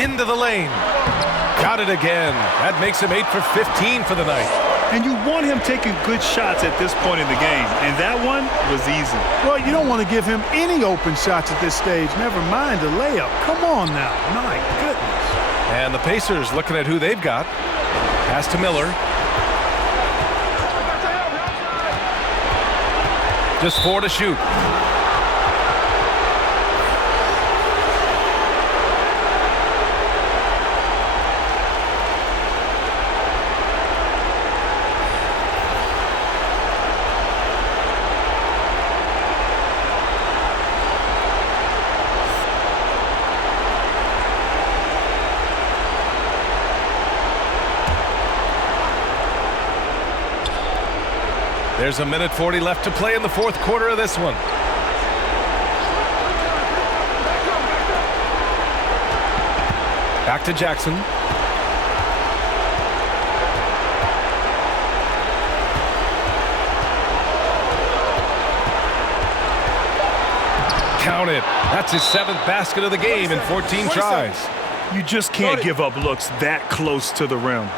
Into the lane. Got it again. That makes him 8 for 15 for the night. And you want him taking good shots at this point in the game, and that one was easy. Well, you don't want to give him any open shots at this stage, never mind a layup. Come on now. My goodness. And the Pacers looking at who they've got. Pass to Miller. Just 4 to shoot. There's a minute 40 left to play in the fourth quarter of this one. Back to Jackson. Count it. That's his 7th basket of the game in 14 tries. You just can't give up looks that close to the rim.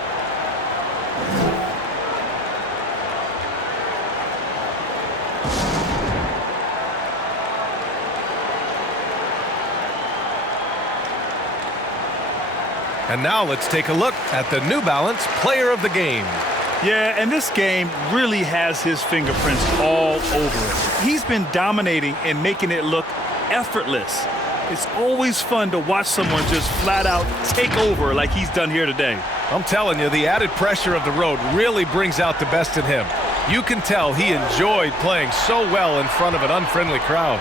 And now let's take a look at the New Balance Player of the Game. Yeah, and this game really has his fingerprints all over it. He's been dominating and making it look effortless. It's always fun to watch someone just flat out take over like he's done here today. I'm telling you, the added pressure of the road really brings out the best in him. You can tell he enjoyed playing so well in front of an unfriendly crowd.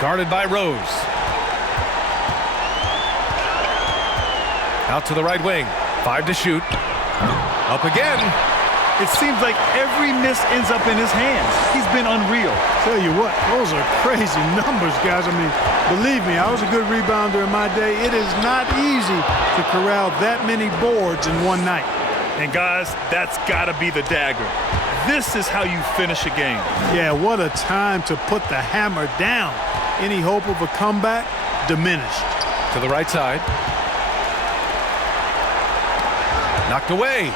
Guarded by Rose. Out to the right wing. 5 to shoot. Up again. It seems like every miss ends up in his hands. He's been unreal. Tell you what, those are crazy numbers, guys. I mean, believe me, I was a good rebounder in my day. It is not easy to corral that many boards in one night. And guys, that's got to be the dagger. This is how you finish a game. Yeah, what a time to put the hammer down. Any hope of a comeback diminished. To the right side. Knocked away.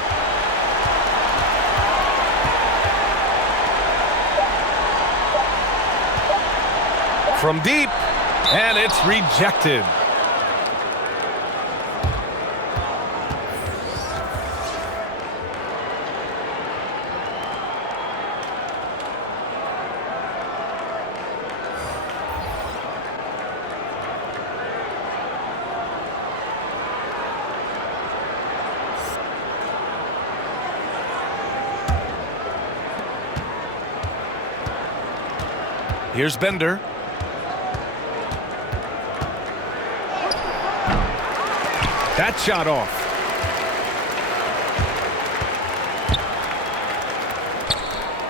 From deep, and it's rejected. Here's Bender. That shot off.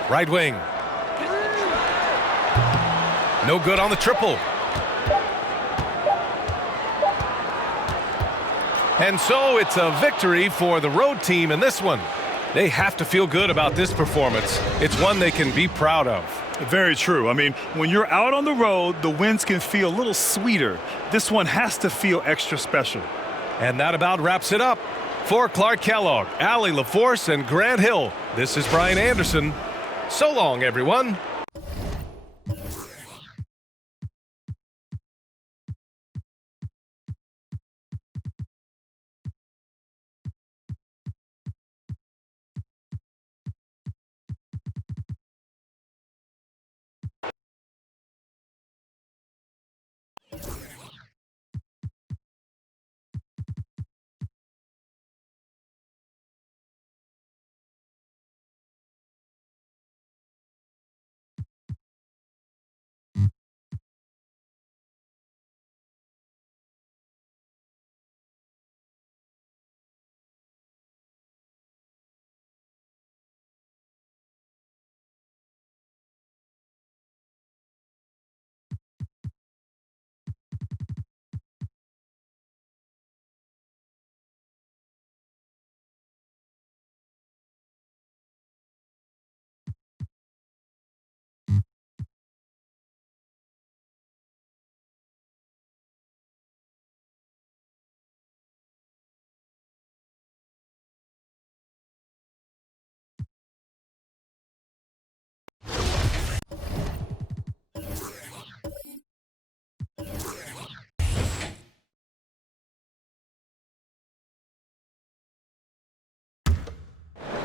Right wing. No good on the triple. And so it's a victory for the road team in this one. They have to feel good about this performance. It's one they can be proud of. Very true. I mean, when you're out on the road, the wins can feel a little sweeter. This one has to feel extra special. And that about wraps it up. For Clark Kellogg, Allie LaForce, and Grant Hill, this is Brian Anderson. So long, everyone.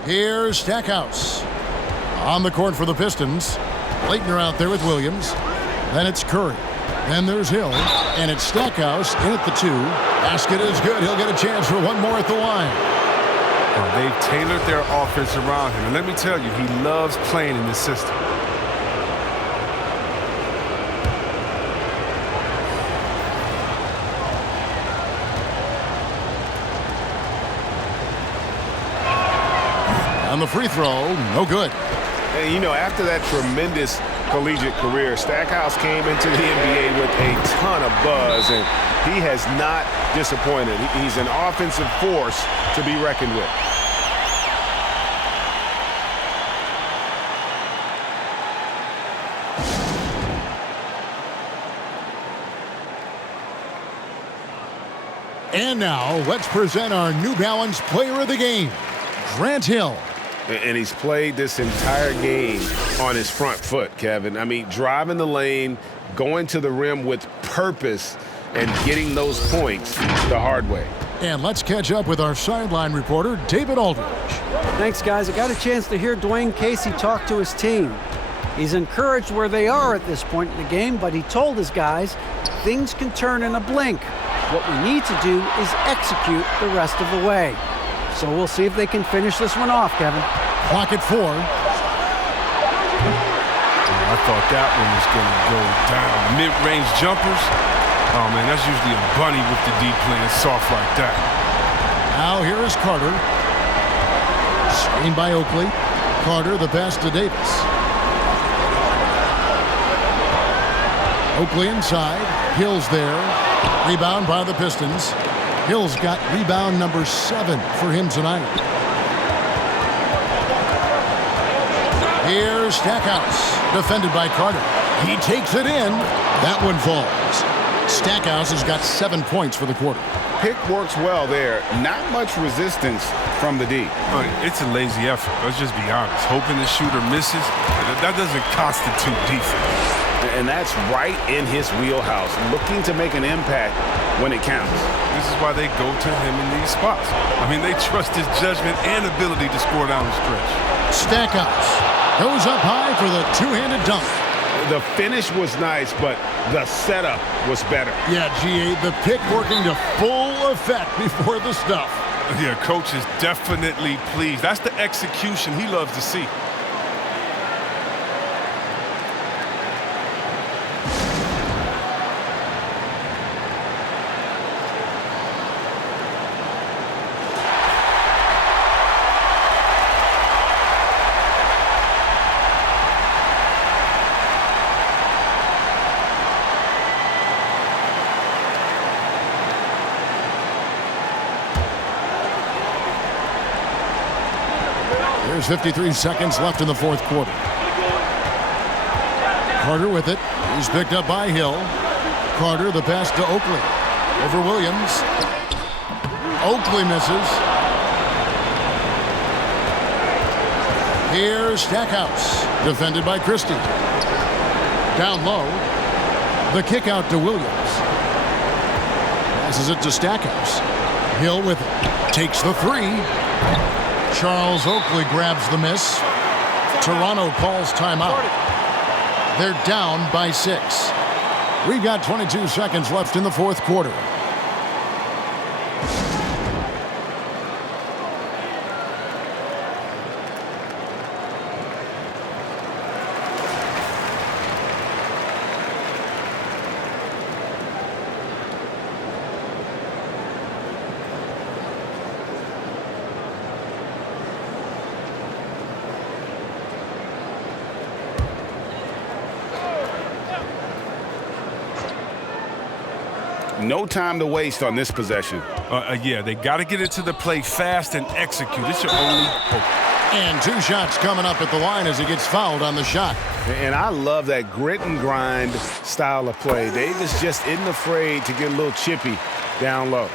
Here's Stackhouse. On the court for the Pistons. Leitner out there with Williams. Then it's Curry. Then there's Hill. And it's Stackhouse in at the 2. Basket is good. He'll get a chance for one more at the line. They've tailored their offense around him. And let me tell you, he loves playing in this system. On the free throw, no good. And, you know, after that tremendous collegiate career, Stackhouse came into the NBA with a ton of buzz, and he has not disappointed. He's an offensive force to be reckoned with. And now, let's present our New Balance Player of the Game, Grant Hill. And he's played this entire game on his front foot, Kevin. I mean, driving the lane, going to the rim with purpose, and getting those points the hard way. And let's catch up with our sideline reporter, David Aldridge. Thanks, guys. I got a chance to hear Dwayne Casey talk to his team. He's encouraged where they are at this point in the game, but he told his guys things can turn in a blink. What we need to do is execute the rest of the way. So we'll see if they can finish this one off, Kevin. Clock at 4. I thought that one was going to go down. Mid-range jumpers. Oh, man, that's usually a bunny with the D playing soft like that. Now here is Carter. Screened by Oakley. Carter, the pass to Davis. Oakley inside. Hill's there. Rebound by the Pistons. Hill's got rebound number 7 for him tonight. Here's Stackhouse, defended by Carter. He takes it in. That one falls. Stackhouse has got 7 points for the quarter. Pick works well there. Not much resistance from the D. It's a lazy effort. Let's just be honest. Hoping the shooter misses, that doesn't constitute defense. And that's right in his wheelhouse, looking to make an impact when it counts. This is why they go to him in these spots. I mean, they trust his judgment and ability to score down the stretch. Stackhouse goes up high for the two-handed dunk. The finish was nice, but the setup was better. Yeah, G.A., the pick working to full effect before the stuff. Yeah, coach is definitely pleased. That's the execution he loves to see. There's 53 seconds left in the fourth quarter. Carter with it. He's picked up by Hill. Carter, the pass to Oakley. Over Williams. Oakley misses. Here's Stackhouse, defended by Christie. Down low. The kick out to Williams. Passes it to Stackhouse. Hill with it. Takes the 3. Charles Oakley grabs the miss. Toronto calls timeout. They're down by 6. We've got 22 seconds left in the fourth quarter. No time to waste on this possession. Yeah, they got to get into the play fast and execute. It's your only hope. And 2 shots coming up at the line as he gets fouled on the shot. And I love that grit and grind style of play. Davis just isn't afraid to get a little chippy down low.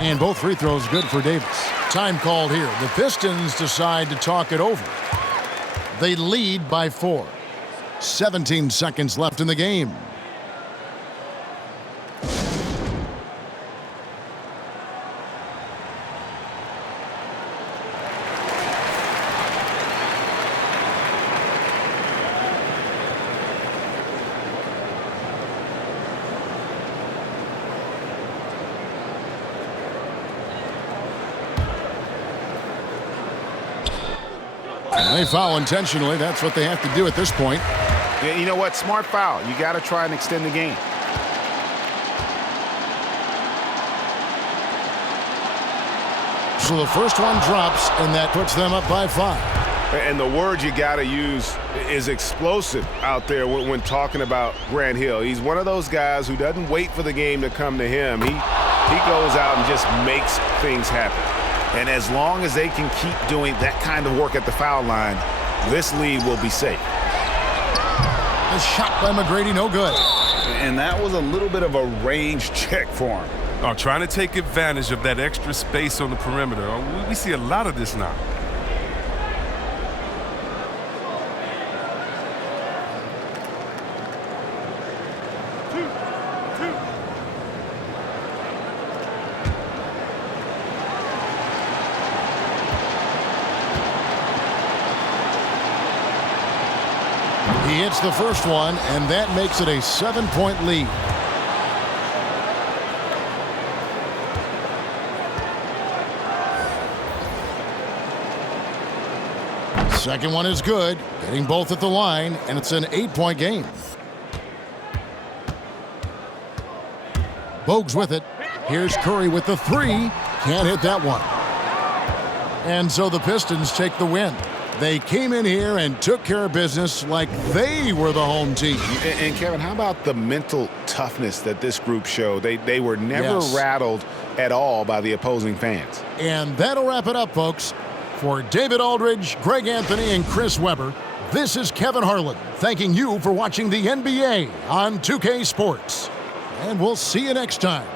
And both free throws good for Davis. Time called here. The Pistons decide to talk it over. They lead by 4. 17 seconds left in the game. They foul intentionally. That's what they have to do at this point. Yeah, you know what? Smart foul. You got to try and extend the game. So the first one drops, and that puts them up by 5. And the word you got to use is explosive out there when talking about Grant Hill. He's one of those guys who doesn't wait for the game to come to him. He goes out and just makes things happen. And as long as they can keep doing that kind of work at the foul line, this lead will be safe. The shot by McGrady, no good. And that was a little bit of a range check for him. Trying to take advantage of that extra space on the perimeter. We see a lot of this now. He hits the first one, and that makes it a 7-point lead. Second one is good, getting both at the line, and it's an 8-point game. Bogues with it. Here's Curry with the 3. Can't hit that one. And so the Pistons take the win. They came in here and took care of business like they were the home team. And Kevin, how about the mental toughness that this group showed? They were never rattled at all by the opposing fans. And that'll wrap it up, folks. For David Aldridge, Greg Anthony, and Chris Webber, this is Kevin Harlan thanking you for watching the NBA on 2K Sports. And we'll see you next time.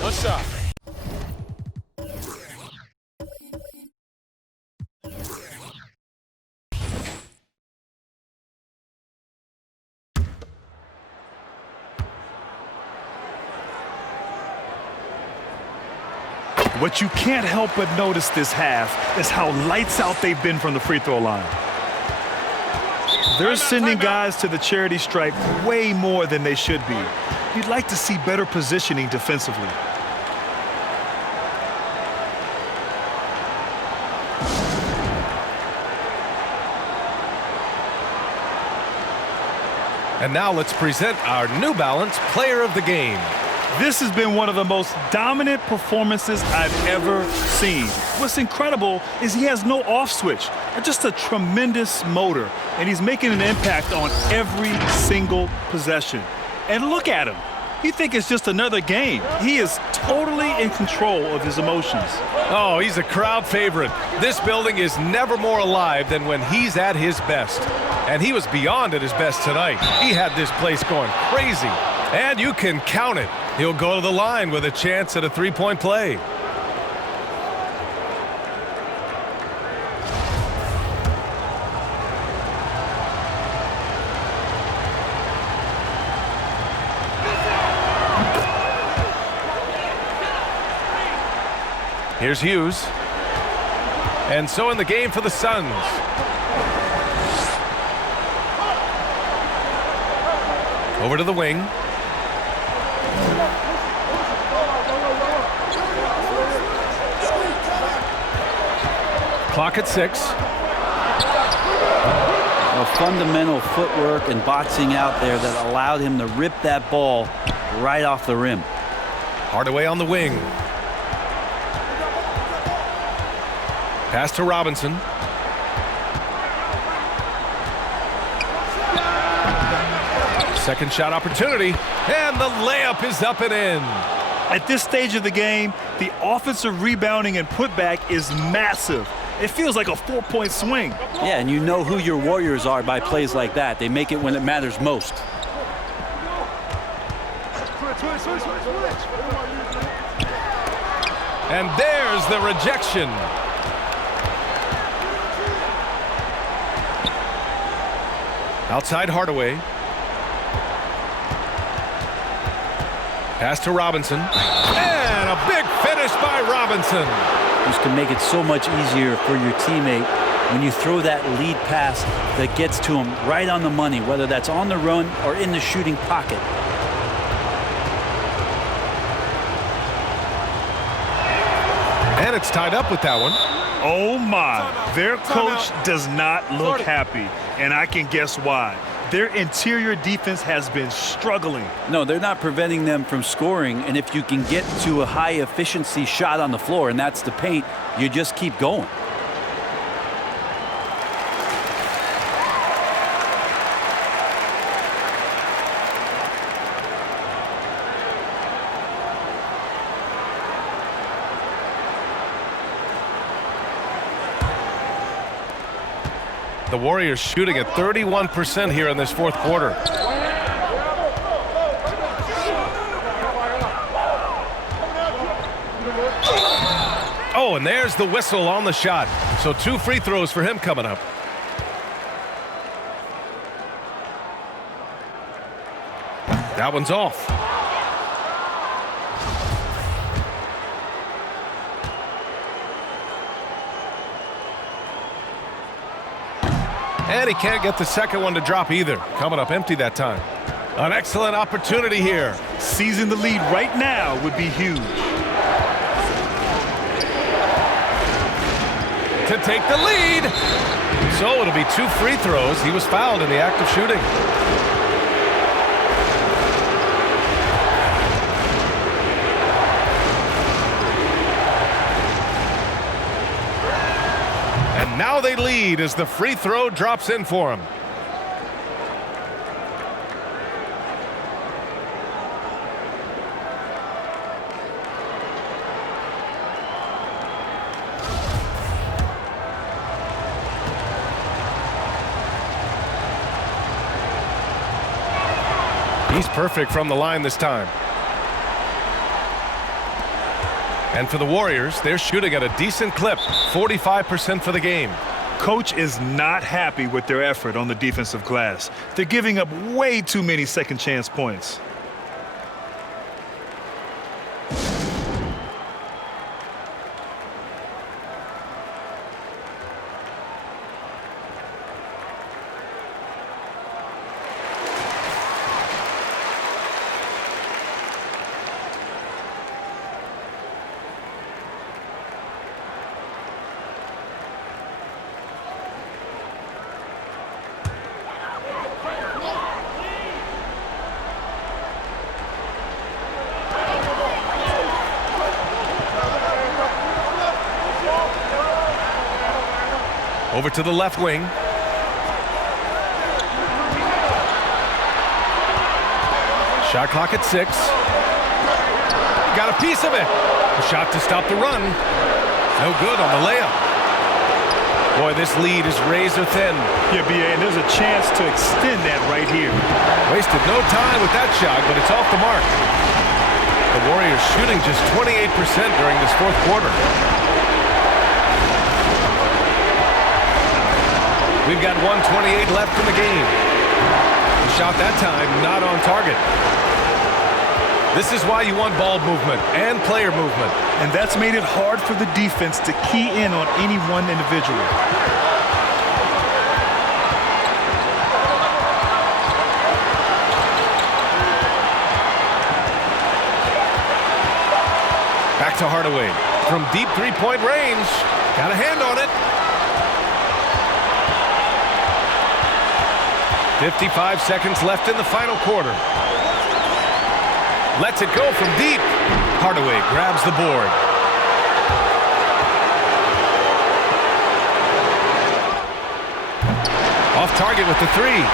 One shot. What you can't help but notice this half is how lights out they've been from the free throw line. They're sending guys to the charity stripe way more than they should be. You'd like to see better positioning defensively. And now let's present our New Balance Player of the Game. This has been one of the most dominant performances I've ever seen. What's incredible is he has no off switch, just a tremendous motor, and he's making an impact on every single possession. And look at him. You think it's just another game. He is totally in control of his emotions. Oh, he's a crowd favorite. This building is never more alive than when he's at his best. And he was beyond at his best tonight. He had this place going crazy. And you can count it. He'll go to the line with a chance at a three-point play. Here's Hughes. And so in the game for the Suns. Over to the wing. Clock at 6. Fundamental footwork and boxing out there that allowed him to rip that ball right off the rim. Hardaway on the wing. Pass to Robinson. Second shot opportunity, and the layup is up and in. At this stage of the game, the offensive rebounding and putback is massive. It feels like a 4-point swing. Yeah, and you know who your Warriors are by plays like that. They make it when it matters most. And there's the rejection. Outside Hardaway. Pass to Robinson. And a big finish by Robinson. This can make it so much easier for your teammate when you throw that lead pass that gets to him right on the money, whether that's on the run or in the shooting pocket. And it's tied up with that one. Oh my, their coach does not look happy, and I can guess why. Their interior defense has been struggling. No, they're not preventing them from scoring, and if you can get to a high efficiency shot on the floor, and that's the paint, you just keep going. The Warriors shooting at 31% here in this fourth quarter. Oh, and there's the whistle on the shot. So 2 free throws for him coming up. That one's off. And he can't get the second one to drop either. Coming up empty that time. An excellent opportunity here. Seizing the lead right now would be huge. To take the lead. So it'll be 2 free throws. He was fouled in the act of shooting. And now they lead as the free throw drops in for him. He's perfect from the line this time. And for the Warriors, they're shooting at a decent clip, 45% for the game. Coach is not happy with their effort on the defensive glass. They're giving up way too many second chance points. Over to the left wing. Shot clock at 6. Got a piece of it. A shot to stop the run. No good on the layup. Boy, this lead is razor thin. Yeah, B.A., and there's a chance to extend that right here. Wasted no time with that shot, but it's off the mark. The Warriors shooting just 28% during this fourth quarter. We've got 1:28 left in the game. The shot that time not on target. This is why you want ball movement and player movement. And that's made it hard for the defense to key in on any one individual. Back to Hardaway. From deep three-point range. Got a hand on it. 55 seconds left in the final quarter. Lets it go from deep. Hardaway grabs the board. Off target with the 3.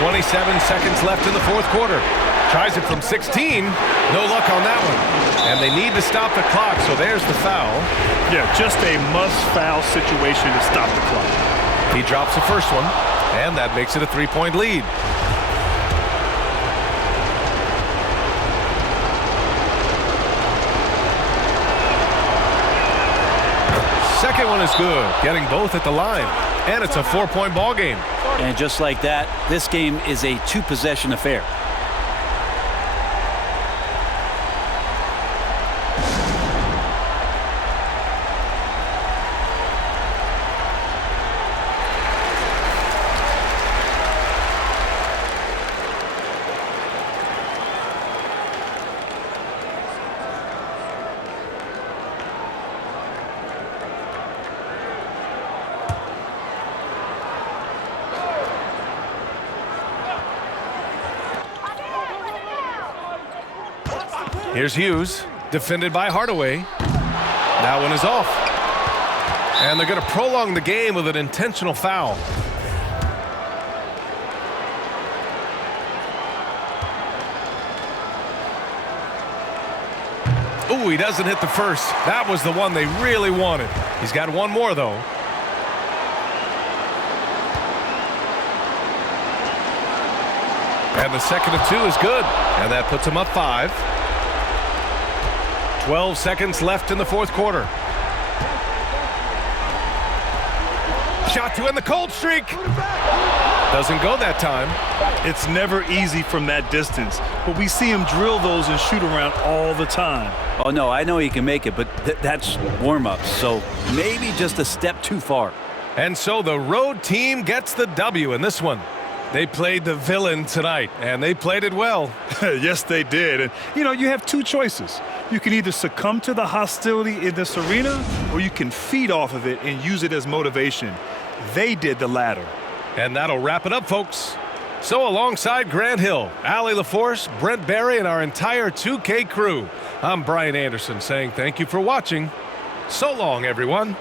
"27 seconds left in the fourth quarter. Tries it from 16. No luck on that one. And they need to stop the clock, so there's the foul. Yeah, just a must-foul situation to stop the clock. He drops the first one, and that makes it a 3-point lead. Second one is good, getting both at the line. And it's a 4-point ball game. And just like that, this game is a 2-possession affair. Here's Hughes, defended by Hardaway. That one is off. And they're going to prolong the game with an intentional foul. Ooh, he doesn't hit the first. That was the one they really wanted. He's got one more, though. And the second of 2 is good. And that puts him up 5. 12 seconds left in the fourth quarter. Shot to end the cold streak. Doesn't go that time. It's never easy from that distance, but we see him drill those and shoot around all the time. Oh, no, I know he can make it, but that's warm-up, so maybe just a step too far. And so the road team gets the W in this one. They played the villain tonight, and they played it well. Yes, they did. And, you know, you have 2 choices. You can either succumb to the hostility in this arena, or you can feed off of it and use it as motivation. They did the latter. And that'll wrap it up, folks. So alongside Grant Hill, Allie LaForce, Brent Barry, and our entire 2K crew, I'm Brian Anderson saying thank you for watching. So long, everyone.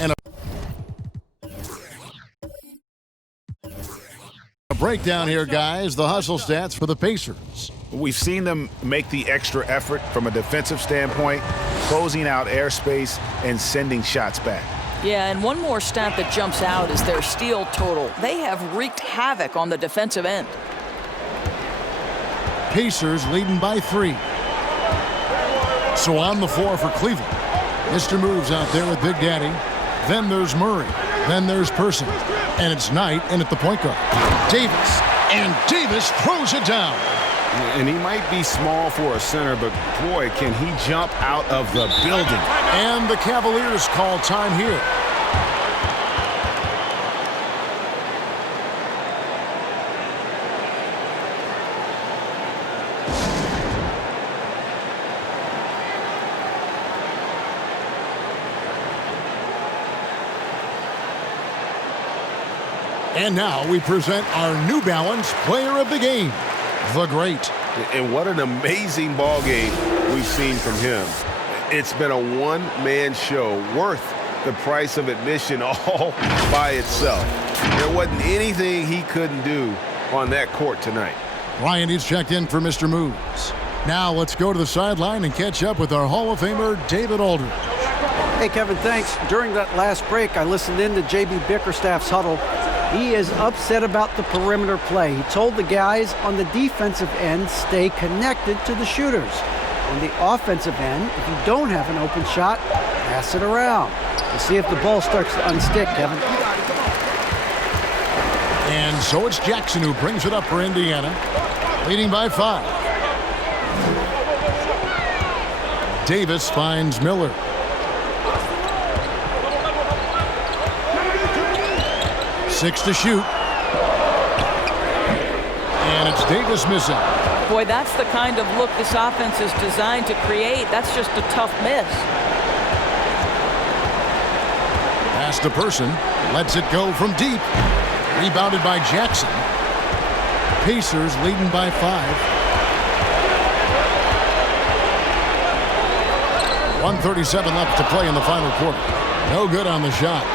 And a breakdown here, guys. The hustle stats for the Pacers. We've seen them make the extra effort from a defensive standpoint, closing out airspace and sending shots back. Yeah, and one more stat that jumps out is their steal total. They have wreaked havoc on the defensive end. Pacers leading by 3. So on the floor for Cleveland. Mr. Moves out there with Big Daddy. Then there's Murray. Then there's Person. And it's Knight in at the point guard. Davis. And Davis throws it down. And he might be small for a center, but boy, can he jump out of the building. And the Cavaliers call time here. And now we present our New Balance Player of the Game, the Great. And what an amazing ball game we've seen from him. It's been a one-man show worth the price of admission all by itself. There wasn't anything he couldn't do on that court tonight. Ryan is checked in for Mr. Moves. Now let's go to the sideline and catch up with our Hall of Famer, David Aldridge. Hey, Kevin, thanks. During that last break, I listened in to J.B. Bickerstaff's huddle. He is upset about the perimeter play. He told the guys on the defensive end, stay connected to the shooters. On the offensive end, if you don't have an open shot, pass it around. We'll see if the ball starts to unstick, Kevin. And so it's Jackson who brings it up for Indiana, leading by 5. Davis finds Miller. Six to shoot. And it's Davis missing. Boy, that's the kind of look this offense is designed to create. That's just a tough miss. Pass to Person. Lets it go from deep. Rebounded by Jackson. Pacers leading by 5. 1:37 left to play in the final quarter. No good on the shot.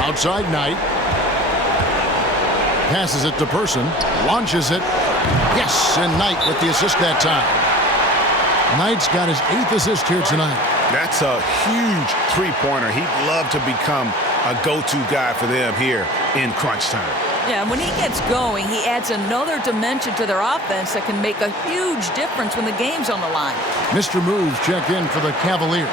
Outside Knight. Passes it to Person. Launches it. Yes, and Knight with the assist that time. Knight's got his 8th assist here tonight. That's a huge three-pointer. He'd love to become a go-to guy for them here in crunch time. Yeah, and when he gets going, he adds another dimension to their offense that can make a huge difference when the game's on the line. Mr. Moves check in for the Cavaliers.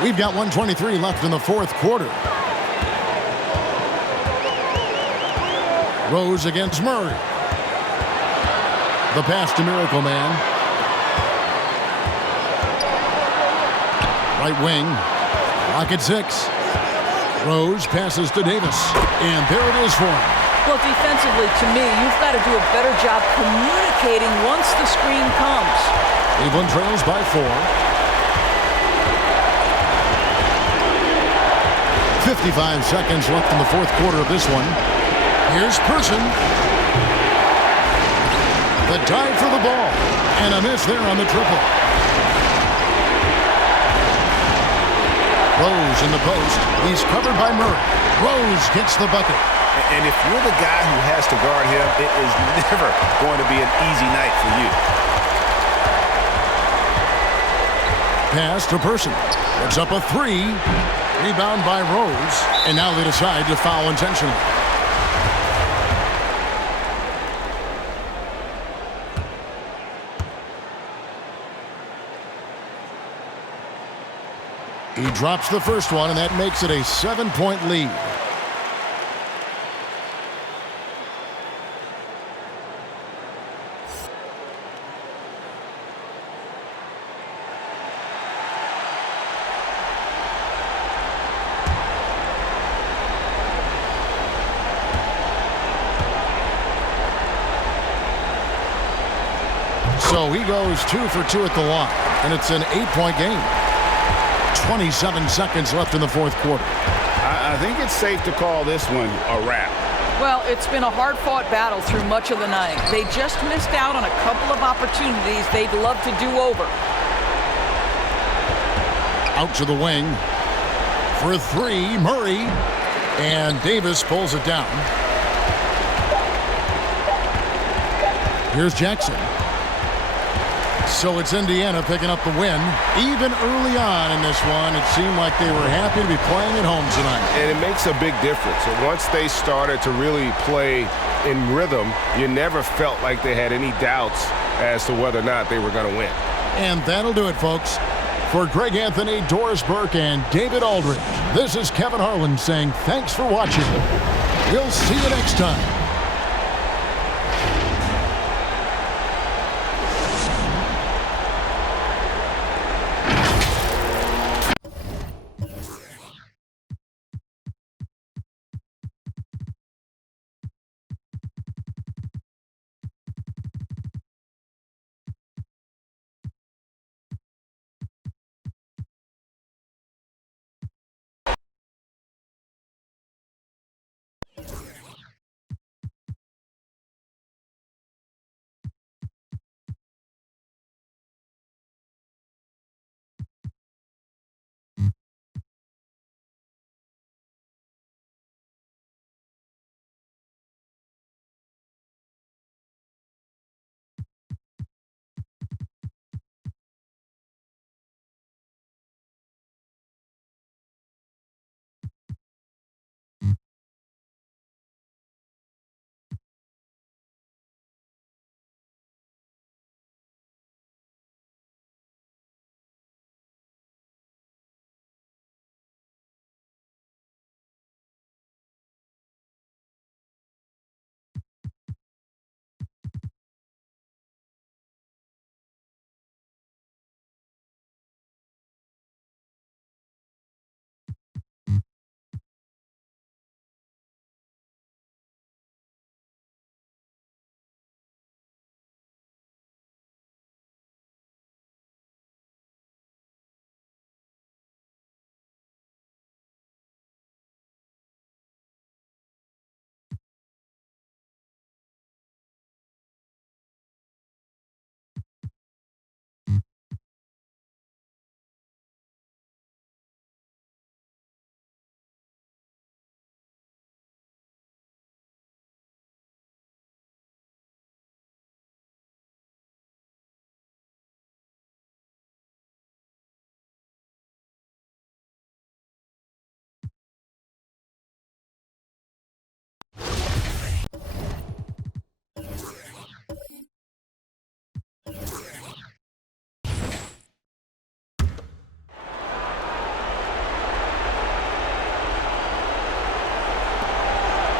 We've got 1:23 left in the fourth quarter. Rose against Murray. The pass to Miracle Man. Right wing. Lock at 6. Rose passes to Davis. And there it is for him. Well, defensively, to me, you've got to do a better job communicating once the screen comes. Cleveland trails by 4. 55 seconds left in the fourth quarter of this one. Here's Person. The dive for the ball. And a miss there on the triple. Rose in the post. He's covered by Murray. Rose gets the bucket. And if you're the guy who has to guard him, it is never going to be an easy night for you. Pass to Person. Puts up a 3. Rebound by Rose. And now they decide to foul intentionally. He drops the first one, and that makes it a 7-point lead. So he goes 2 for 2 at the line, and it's an 8-point game. 27 seconds left in the fourth quarter. I think it's safe to call this one a wrap. Well, it's been a hard-fought battle through much of the night. They just missed out on a couple of opportunities they'd love to do over. Out to the wing. For three, Murray. And Davis pulls it down. Here's Jackson. So it's Indiana picking up the win. Even early on in this one, it seemed like they were happy to be playing at home tonight. And it makes a big difference. And once they started to really play in rhythm, you never felt like they had any doubts as to whether or not they were going to win. And that'll do it, folks. For Greg Anthony, Doris Burke, and David Aldridge, this is Kevin Harlan saying thanks for watching. We'll see you next time.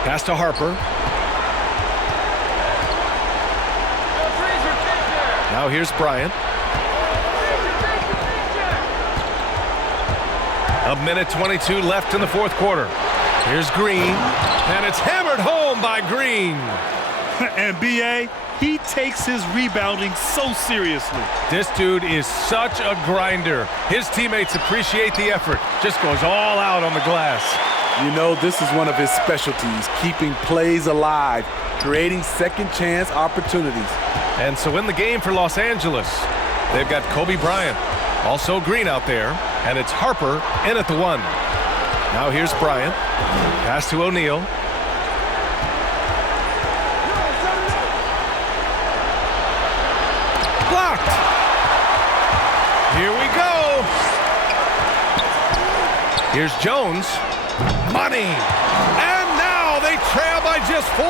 Pass to Harper. Now here's Bryant. A minute 22 left in the fourth quarter. Here's Green, and it's hammered home by Green. And B.A., he takes his rebounding so seriously. This dude is such a grinder. His teammates appreciate the effort. Just goes all out on the glass. You know, this is one of his specialties, keeping plays alive, creating second chance opportunities. And so in the game for Los Angeles, they've got Kobe Bryant, also Green out there, and it's Harper in at the one. Now here's Bryant. Pass to O'Neal. Blocked. Here we go. Here's Jones. Money. And now they trail by just 4.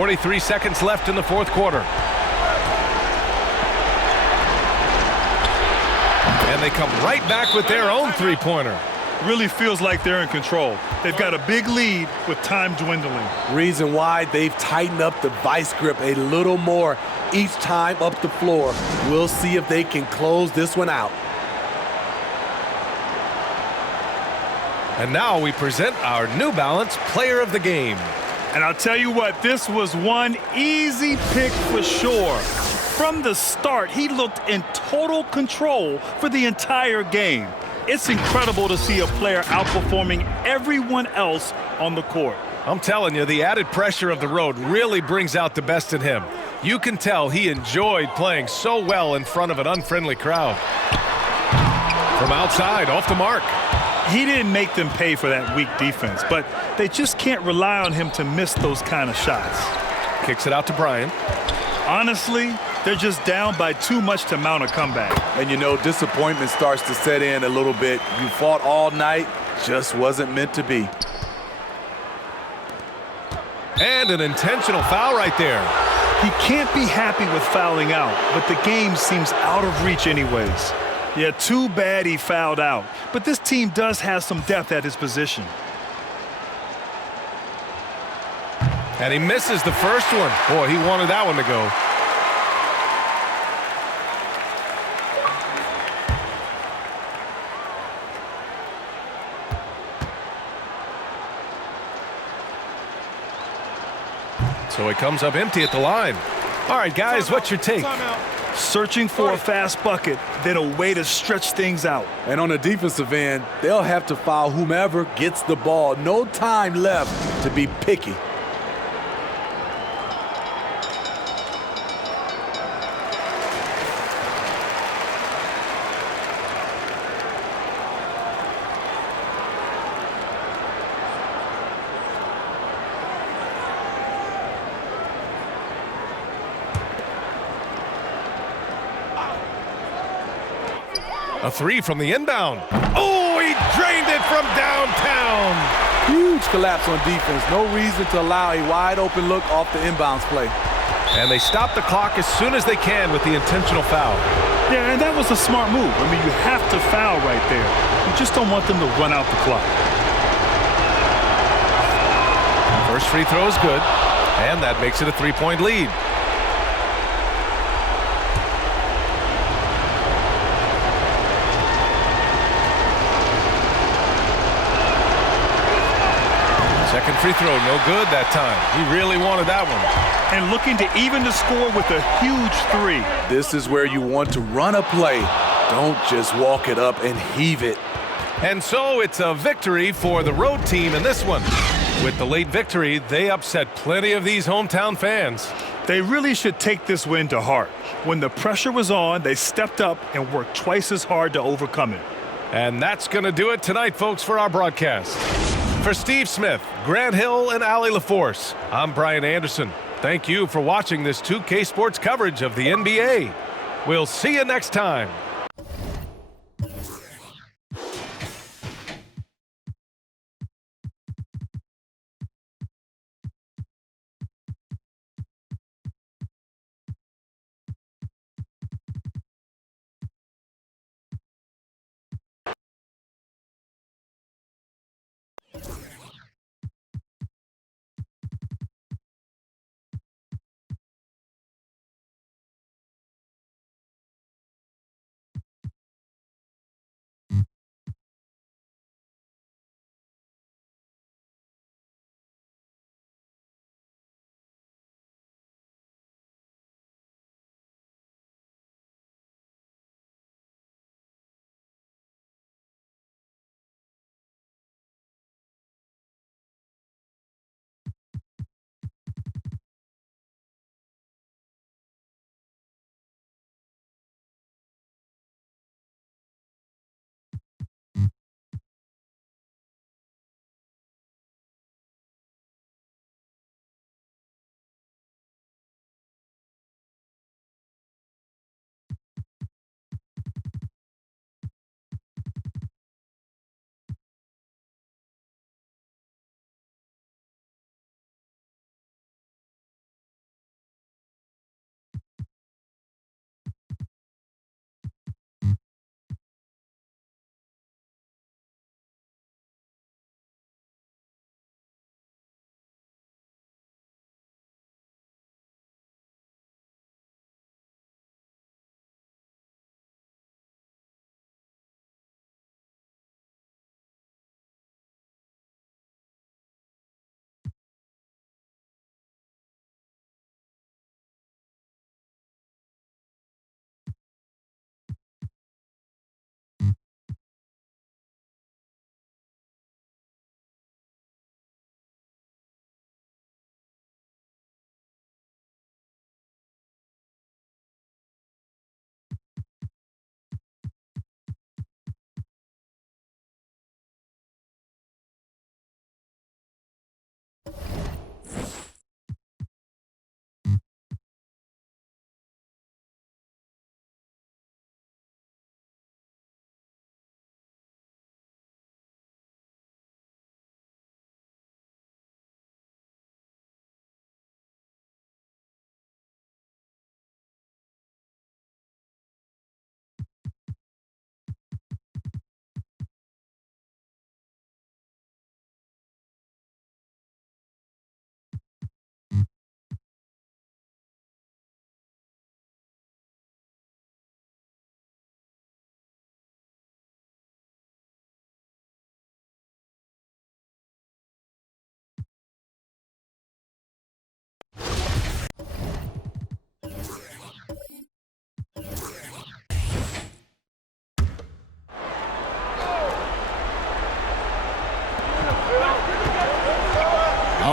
43 seconds left in the fourth quarter. And they come right back with their own three-pointer. Really feels like they're in control. They've got a big lead with time dwindling. Reason why they've tightened up the vice grip a little more each time up the floor. We'll see if they can close this one out. And now we present our New Balance Player of the Game. And I'll tell you what, this was one easy pick for sure. From the start, he looked in total control for the entire game. It's incredible to see a player outperforming everyone else on the court. I'm telling you, the added pressure of the road really brings out the best in him. You can tell he enjoyed playing so well in front of an unfriendly crowd. From outside, off the mark. He didn't make them pay for that weak defense, but they just can't rely on him to miss those kind of shots. Kicks it out to Brian. Honestly, they're just down by too much to mount a comeback. And you know, disappointment starts to set in a little bit. You fought all night, just wasn't meant to be. And an intentional foul right there. He can't be happy with fouling out, but the game seems out of reach anyways. Yeah, too bad he fouled out. But this team does have some depth at his position. And he misses the first one. Boy, he wanted that one to go. So it comes up empty at the line. All right, guys, what's your take? Searching for a fast bucket, then a way to stretch things out. And on the defensive end, they'll have to foul whomever gets the ball. No time left to be picky. A three from the inbound. Oh, he drained it from downtown. Huge collapse on defense. No reason to allow a wide open look off the inbounds play. And they stop the clock as soon as they can with the intentional foul. Yeah, and that was a smart move. I mean, you have to foul right there. You just don't want them to run out the clock. First free throw is good, and that makes it a three-point lead. Second free throw, no good that time. He really wanted that one. And looking to even the score with a huge three. This is where you want to run a play. Don't just walk it up and heave it. And so it's a victory for the road team in this one. With the late victory, they upset plenty of these hometown fans. They really should take this win to heart. When the pressure was on, they stepped up and worked twice as hard to overcome it. And that's going to do it tonight, folks, for our broadcast. For Steve Smith, Grant Hill, and Allie LaForce, I'm Brian Anderson. Thank you for watching this 2K Sports coverage of the NBA. We'll see you next time.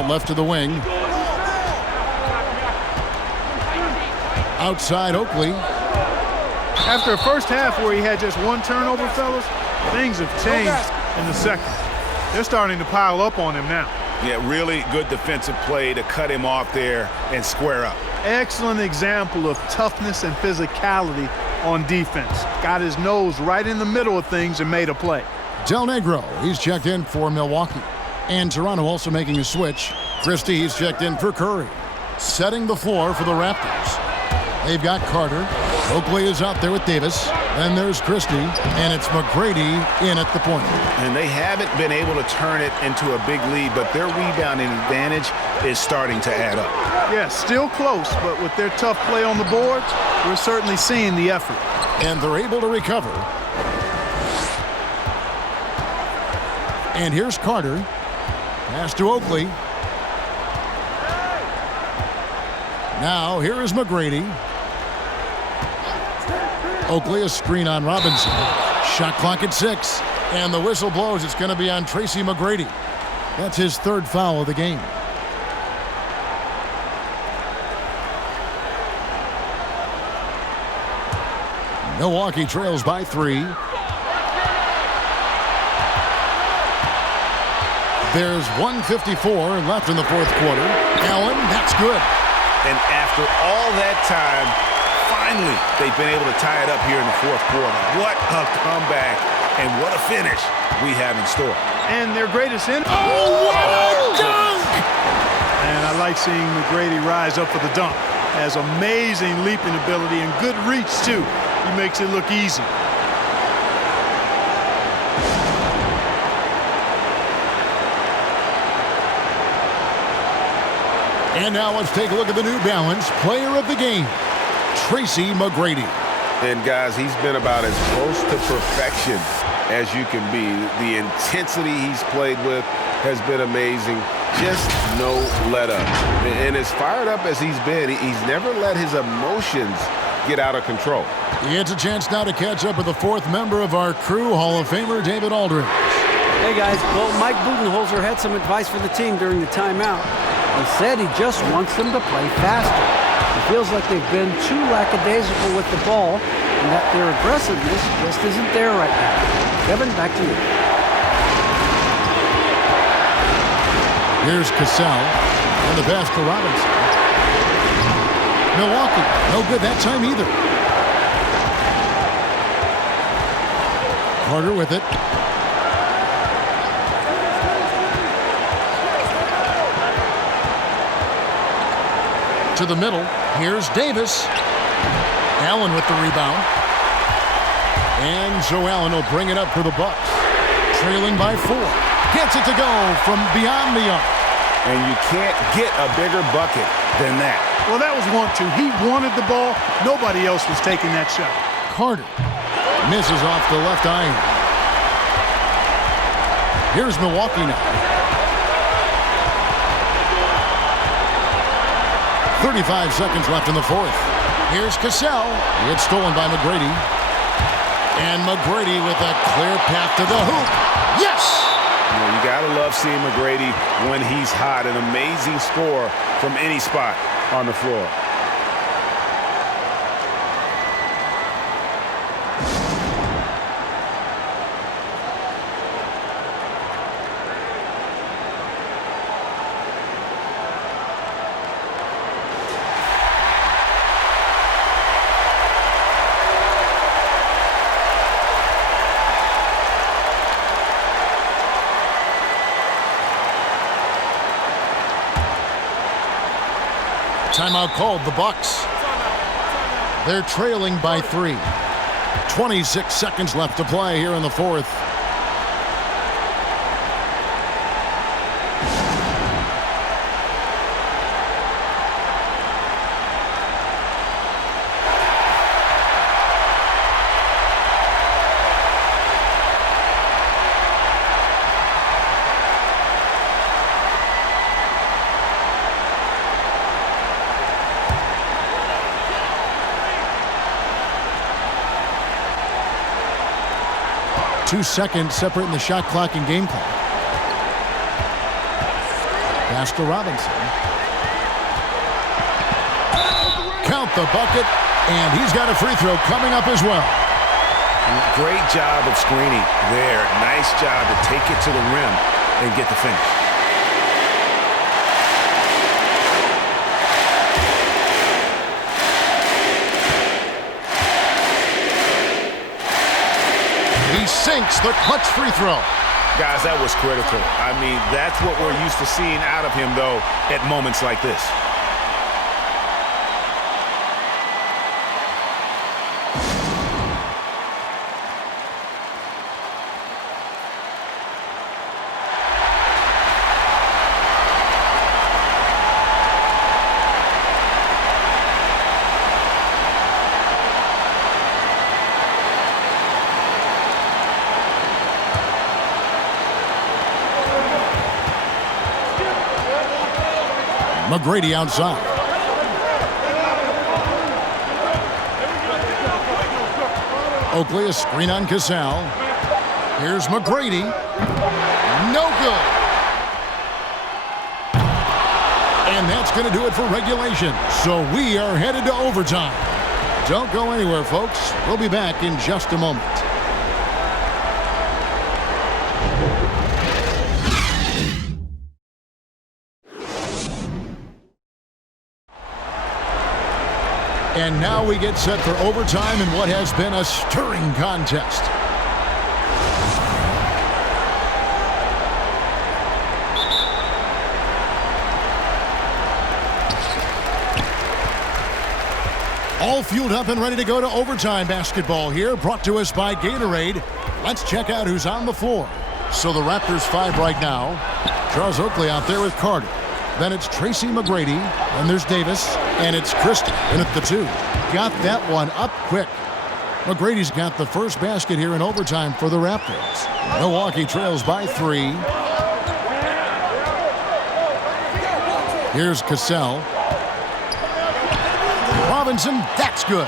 out left to the wing. Outside Oakley. After a first half where he had just one turnover, fellas, things have changed in the second. They're starting to pile up on him now. Yeah, really good defensive play to cut him off there and square up. Excellent example of toughness and physicality on defense. Got his nose right in the middle of things and made a play. Del Negro, he's checked in for Milwaukee. And Toronto also making a switch. Christie, he's checked in for Curry. Setting the floor for the Raptors. They've got Carter. Oakley is out there with Davis. Then there's Christie, and it's McGrady in at the point. And they haven't been able to turn it into a big lead, but their rebounding advantage is starting to add up. Yeah, still close, but with their tough play on the boards, we're certainly seeing the effort. And they're able to recover. And here's Carter. Pass to Oakley. Now here is McGrady. Oakley, a screen on Robinson. Shot clock at 6. And the whistle blows. It's going to be on Tracy McGrady. That's his third foul of the game. Milwaukee trails by 3. There's 1:54 left in the fourth quarter. Allen, that's good. And after all that time, finally, they've been able to tie it up here in the fourth quarter. What a comeback and what a finish we have in store. And their greatest enemy. Oh, what a dunk! And I like seeing McGrady rise up for the dunk. Has amazing leaping ability and good reach, too. He makes it look easy. And now let's take a look at the New Balance Player of the Game, Tracy McGrady. And guys, he's been about as close to perfection as you can be. The intensity he's played with has been amazing. Just no let up. And as fired up as he's been, he's never let his emotions get out of control. He gets a chance now to catch up with the fourth member of our crew, Hall of Famer David Aldridge. Hey guys, well, Mike Budenholzer had some advice for the team during the timeout. He said he just wants them to play faster. It feels like they've been too lackadaisical with the ball and that their aggressiveness just isn't there right now. Kevin, back to you. Here's Cassell and the pass to Robinson. Milwaukee, no good that time either. Carter with it. To the middle. Here's Davis. Allen with the rebound. And Joe Allen will bring it up for the Bucks. Trailing by 4. Gets it to go from beyond the arc. And you can't get a bigger bucket than that. Well, that was 1-2. He wanted the ball. Nobody else was taking that shot. Carter misses off the left iron. Here's Milwaukee now. 35 seconds left in the fourth. Here's Cassell. It's stolen by McGrady. And McGrady with a clear path to the hoop. Yes! You gotta love seeing McGrady when he's hot. An amazing score from any spot on the floor. Timeout called, the Bucks. They're trailing by 3. 26 seconds left to play here in the fourth. Two seconds separating the shot clock and game clock. Pass to Robinson. Count the bucket, and he's got a free throw coming up as well. Great job of screening there. Nice job to take it to the rim and get the finish. He sinks the clutch free throw. Guys, that was critical. I mean, that's what we're used to seeing out of him, though, at moments like this. McGrady outside. Oakley, a screen on Cassell. Here's McGrady. No good. And that's going to do it for regulation. So we are headed to overtime. Don't go anywhere, folks. We'll be back in just a moment. And now we get set for overtime in what has been a stirring contest. All fueled up and ready to go to overtime basketball here, brought to us by Gatorade. Let's check out who's on the floor. So the Raptors 5 right now. Charles Oakley out there with Carter. Then it's Tracy McGrady, and there's Davis, and it's Christie in at the 2. Got that one up quick. McGrady's got the first basket here in overtime for the Raptors. Milwaukee trails by 3. Here's Cassell. Robinson, that's good.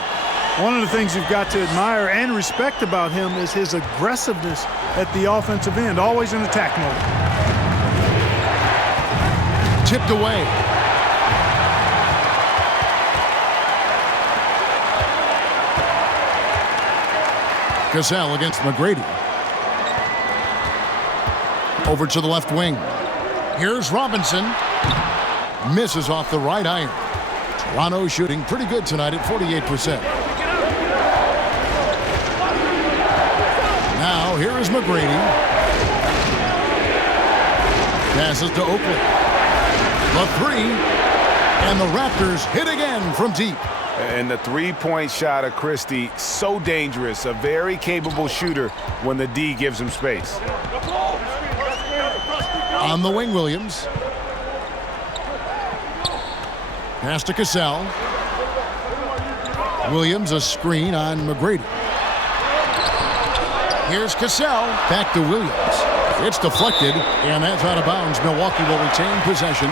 One of the things you've got to admire and respect about him is his aggressiveness at the offensive end, always in attack mode. Tipped away. Cassell against McGrady. Over to the left wing. Here's Robinson. Misses off the right iron. Toronto shooting pretty good tonight at 48%. Now here is McGrady. Passes to Oakley. The 3, and the Raptors hit again from deep. And the three-point shot of Christie, so dangerous, a very capable shooter when the D gives him space. On the wing, Williams. Pass to Cassell. Williams, a screen on McGrady. Here's Cassell, back to Williams. It's deflected, and that's out of bounds. Milwaukee will retain possession.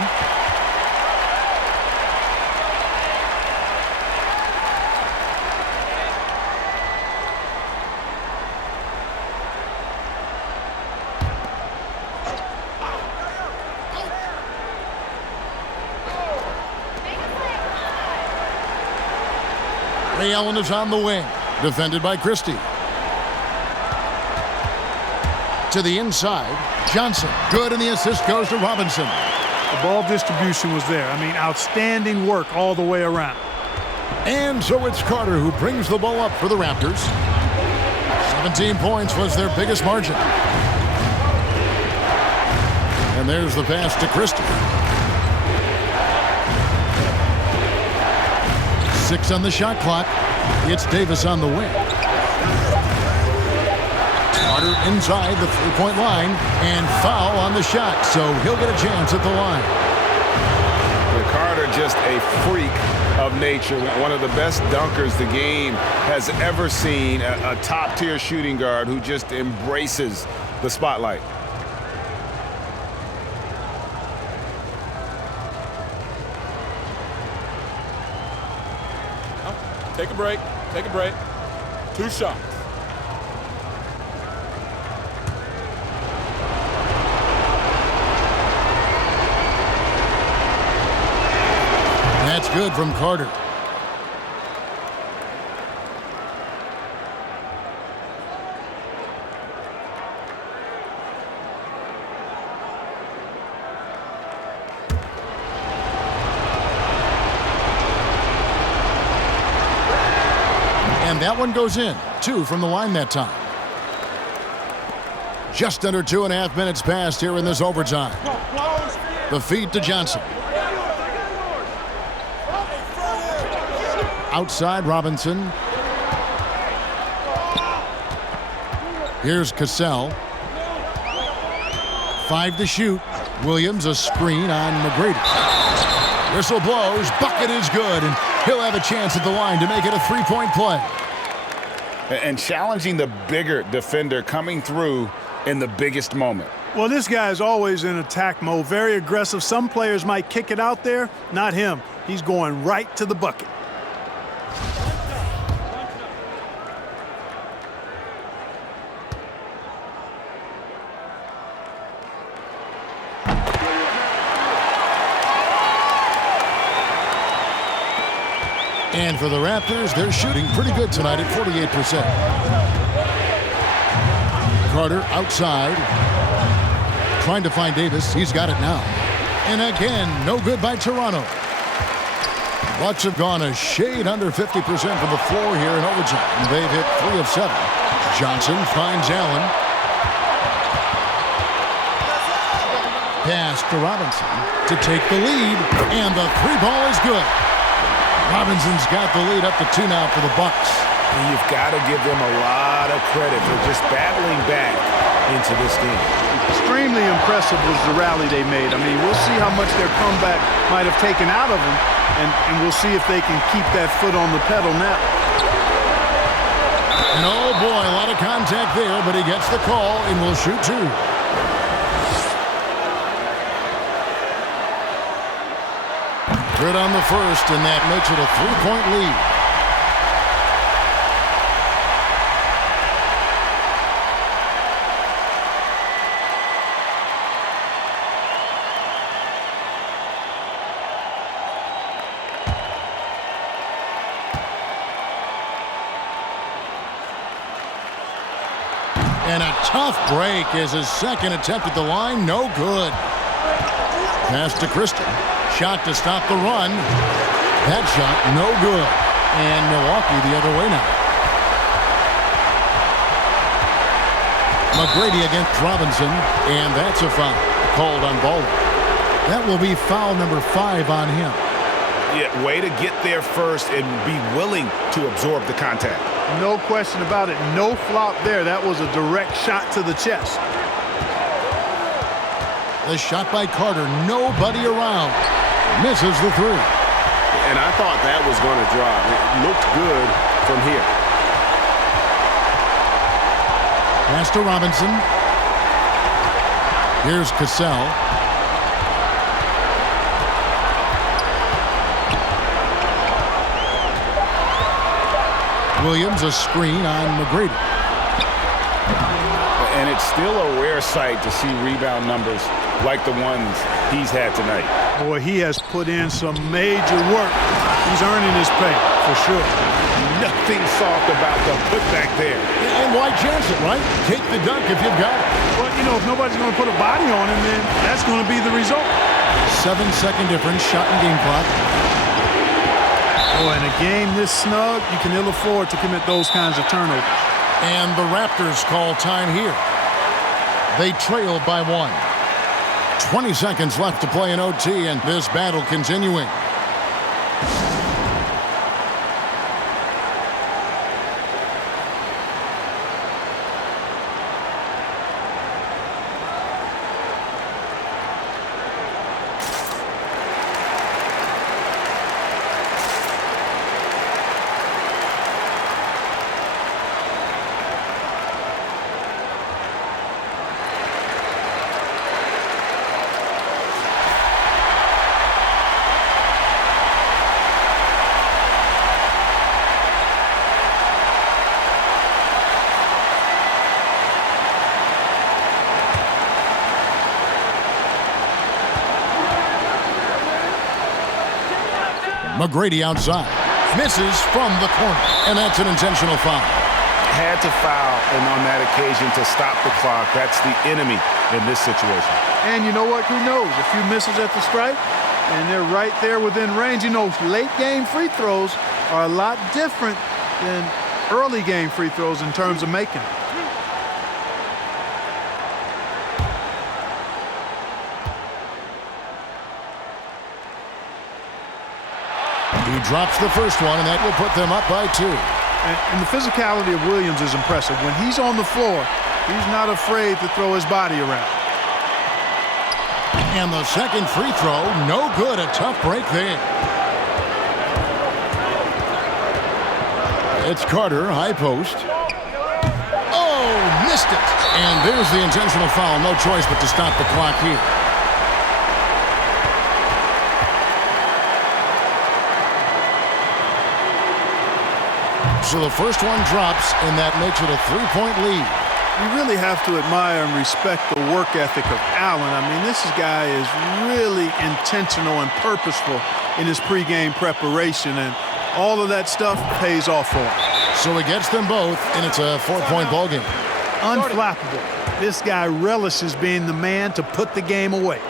Ray Allen is on the wing, defended by Christie. To the inside, Johnson. Good, and the assist goes to Robinson. The ball distribution was there. I mean, outstanding work all the way around. And so it's Carter who brings the ball up for the Raptors. 17 points was their biggest margin. And there's the pass to Christie. 6 on the shot clock. It's Davis on the wing. Carter inside the three-point line, and foul on the shot, so he'll get a chance at the line. Carter, just a freak of nature, one of the best dunkers the game has ever seen, a top-tier shooting guard who just embraces the spotlight. Take a break. Take a break. 2 shots. good from Carter. And that one goes in. 2 from the line that time. Just under 2.5 minutes passed here in this overtime. The feed to Johnson. Outside Robinson. Here's Cassell. 5 to shoot. Williams a screen on McGrady. Whistle blows. Bucket is good. And he'll have a chance at the line to make it a 3-point play. And challenging the bigger defender coming through in the biggest moment. Well, this guy is always in attack mode, very aggressive. Some players might kick it out there, not him. He's going right to the bucket. And for the Raptors, they're shooting pretty good tonight at 48%. Carter outside. Trying to find Davis. He's got it now. And again, no good by Toronto. Bucks have gone a shade under 50% from the floor here in overtime. They've hit 3 of 7. Johnson finds Allen. Pass to Robinson to take the lead. And the 3-ball is good. Robinson's got the lead up to 2 now for the Bucks. And you've got to give them a lot of credit for just battling back into this game. Extremely impressive was the rally they made. I mean, we'll see how much their comeback might have taken out of them, and we'll see if they can keep that foot on the pedal now. And oh boy, a lot of contact there, but he gets the call and will shoot 2. Good on the first, and that makes it a 3-point lead. And a tough break is his second attempt at the line. No good. Pass to Christian. Shot to stop the run. That shot, no good. And Milwaukee the other way now. McGrady against Robinson. And that's a foul called on Baldwin. That will be foul number 5 on him. Yeah, way to get there first and be willing to absorb the contact. No question about it. No flop there. That was a direct shot to the chest. The shot by Carter. Nobody around. Misses the 3. And I thought that was going to drop. It looked good from here. Pass to Robinson. Here's Cassell. Williams a screen on McGrady. And it's still a rare sight to see rebound numbers like the ones he's had tonight. Boy, he has put in some major work. He's earning his pay, for sure. Nothing soft about the putback there. And why chance it, right? Take the dunk if you've got it. Well, you know, if nobody's going to put a body on him, then that's going to be the result. 7-second difference, shot and game clock. Boy, in a game this snug, you can ill afford to commit those kinds of turnovers. And the Raptors call time here. They trail by 1. 20 seconds left to play in OT, and this battle continuing. McGrady outside. Misses from the corner. And that's an intentional foul. Had to foul, and on that occasion to stop the clock. That's the enemy in this situation. And you know what? Who knows? A few misses at the stripe, and they're right there within range. You know, late game free throws are a lot different than early game free throws in terms of making it. He drops the first one, and that will put them up by 2. And the physicality of Williams is impressive. When he's on the floor, he's not afraid to throw his body around. And the second free throw, no good. A tough break there. It's Carter, high post. Oh, missed it. And there's the intentional foul. No choice but to stop the clock here. So the first one drops, and that makes it a 3-point lead. You really have to admire and respect the work ethic of Allen. I mean, this guy is really intentional and purposeful in his pregame preparation, and all of that stuff pays off for him. So he gets them both, and it's a 4-point ball game. Unflappable. This guy relishes being the man to put the game away.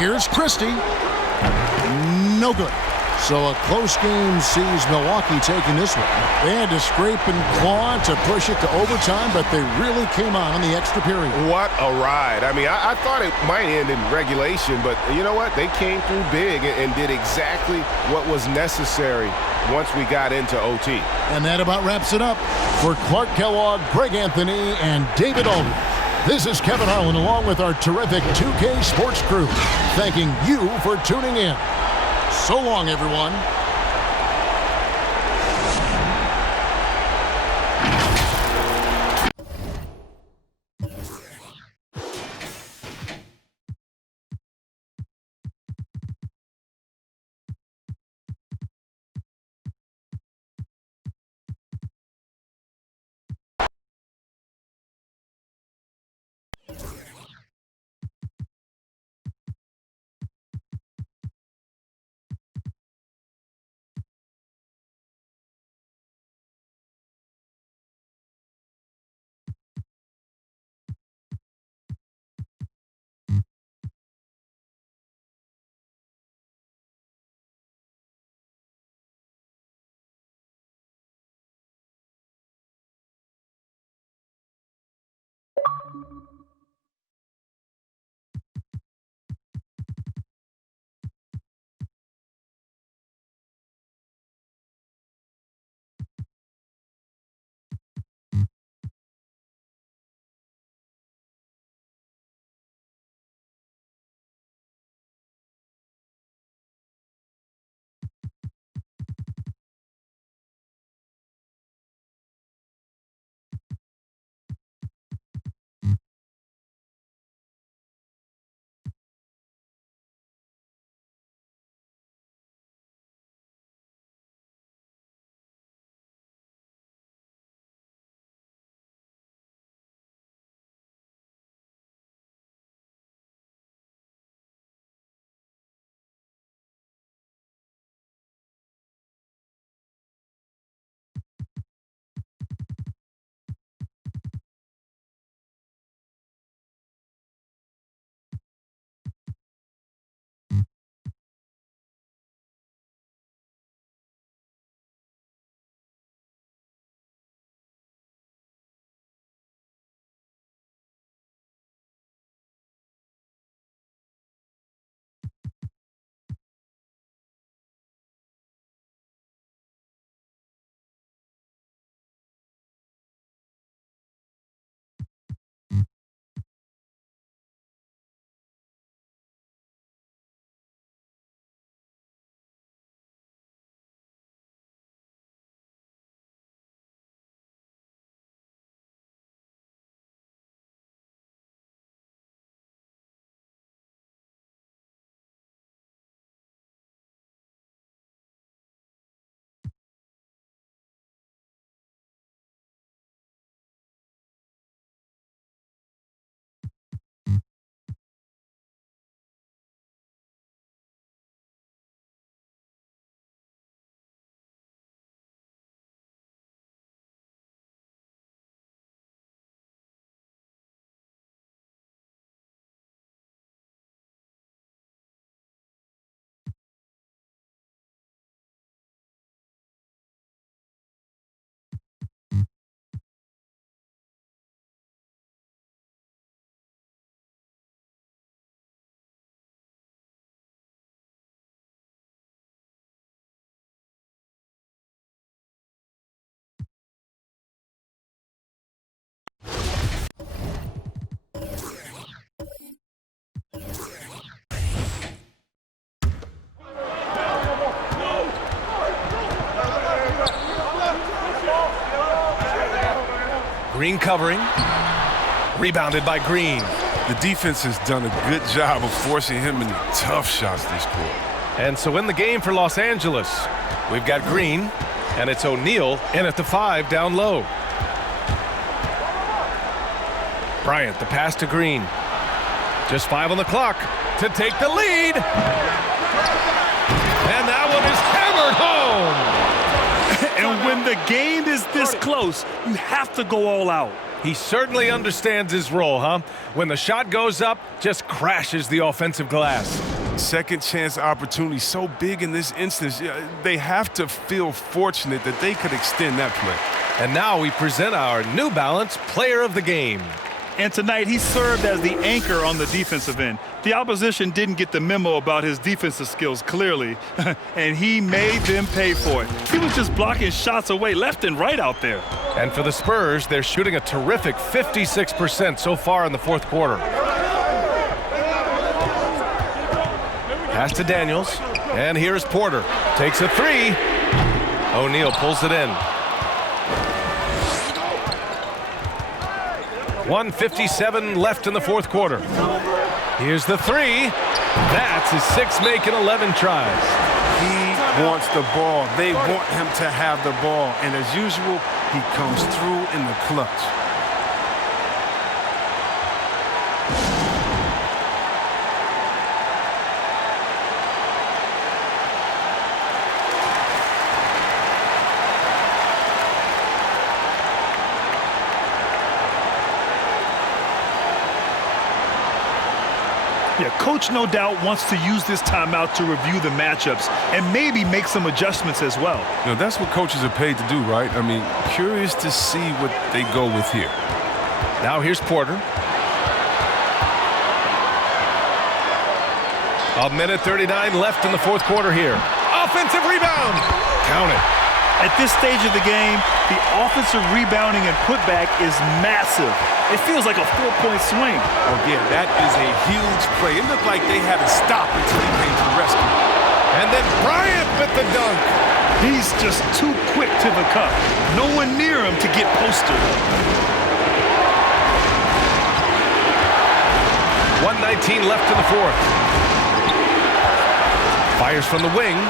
Here's Christie. No good. So a close game sees Milwaukee taking this one. They had to scrape and claw to push it to overtime, but they really came on in the extra period. What a ride. I mean, I thought it might end in regulation, but you know what? They came through big and did exactly what was necessary once we got into OT. And that about wraps it up. For Clark Kellogg, Greg Anthony, and David Aldridge, this is Kevin Harlan along with our terrific 2K Sports crew, thanking you for tuning in. So long, everyone. Green covering. Rebounded by Green. The defense has done a good job of forcing him into tough shots this quarter. And so in the game for Los Angeles, we've got Green, and it's O'Neal in at the 5 down low. Bryant, the pass to Green. Just 5 on the clock to take the lead. And that one is hammered home. And when the game is this close, you have to go all out. He certainly understands his role, huh? When the shot goes up, just crashes the offensive glass. Second chance opportunity so big in this instance. They have to feel fortunate that they could extend that play. And now we present our New Balance Player of the Game. And tonight, he served as the anchor on the defensive end. The opposition didn't get the memo about his defensive skills clearly, and he made them pay for it. He was just blocking shots away left and right out there. And for the Spurs, they're shooting a terrific 56% so far in the fourth quarter. Pass to Daniels, and here's Porter. Takes a 3. O'Neal pulls it in. 1:57 left in the fourth quarter. Here's the 3. That's his 6th make in 11 tries. He wants the ball. They want him to have the ball. And as usual, he comes through in the clutch. Yeah, coach no doubt wants to use this timeout to review the matchups and maybe make some adjustments as well. You know, that's what coaches are paid to do, right? I mean, curious to see what they go with here. Now here's Porter. A minute 39 left in the fourth quarter here. Offensive rebound. Count it. At this stage of the game, the offensive rebounding and putback is massive. It feels like a 4-point swing. Oh, yeah, that is a huge play. It looked like they had to stop until he came to the rescue. And then Bryant with the dunk. He's just too quick to the cup. No one near him to get posted. 1:19 left in the fourth. Fires from the wing.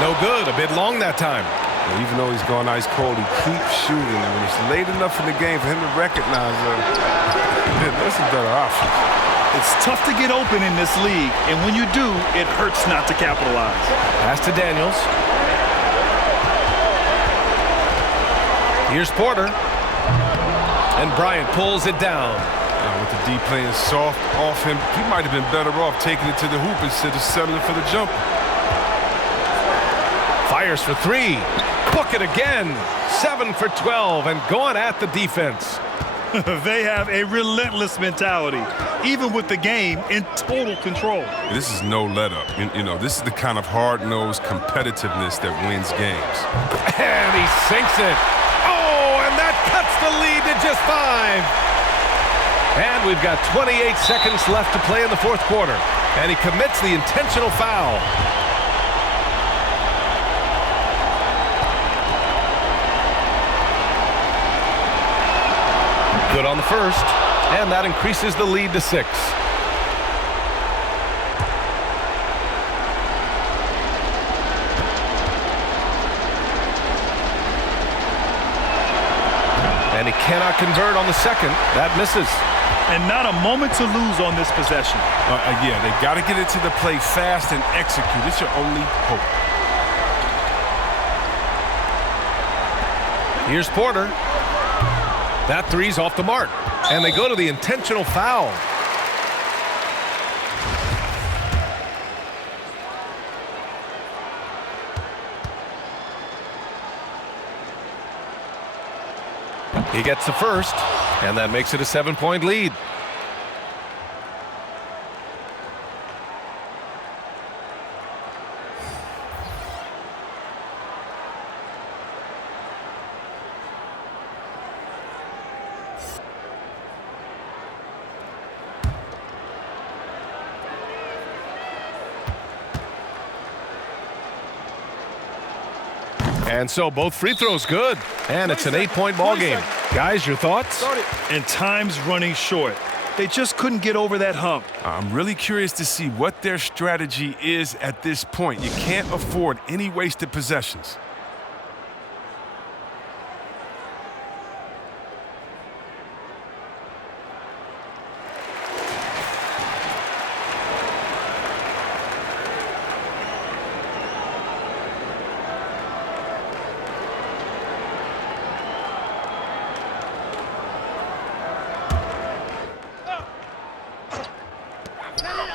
No good. A bit long that time. And even though he's gone ice cold, he keeps shooting. And when it's late enough in the game for him to recognize that's a better option. It's tough to get open in this league, and when you do, it hurts not to capitalize. Pass to Daniels. Here's Porter. And Bryant pulls it down. With the D playing soft off him, he might have been better off taking it to the hoop instead of settling for the jumper. Fires for 3. Book it again. 7 for 12 and going at the defense. They have a relentless mentality, even with the game in total control. This is no let-up. You know, this is the kind of hard-nosed competitiveness that wins games. And he sinks it. Oh, and that cuts the lead to just 5. And we've got 28 seconds left to play in the fourth quarter. And he commits the intentional foul. Good on the first, and that increases the lead to 6. And he cannot convert on the second. That misses. And not a moment to lose on this possession. Yeah, they got to get it to the play fast and execute. It's your only hope. Here's Porter. That 3's off the mark. And they go to the intentional foul. He gets the first, and that makes it a 7-point lead. And so both free throws good. And it's an 8-point ball game. Guys, your thoughts? And time's running short. They just couldn't get over that hump. I'm really curious to see what their strategy is at this point. You can't afford any wasted possessions.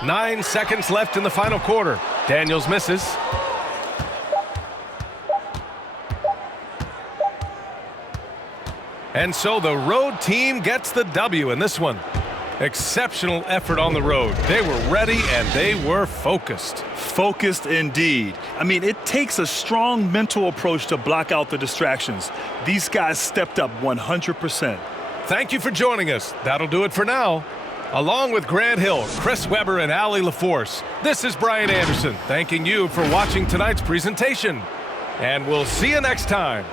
Nine seconds left in the final quarter. Daniels misses. And so the road team gets the W in this one. Exceptional effort on the road. They were ready and they were focused. Focused indeed. I mean, it takes a strong mental approach to block out the distractions. These guys stepped up 100%. Thank you for joining us. That'll do it for now. Along with Grant Hill, Chris Webber, and Allie LaForce, this is Brian Anderson thanking you for watching tonight's presentation. And we'll see you next time.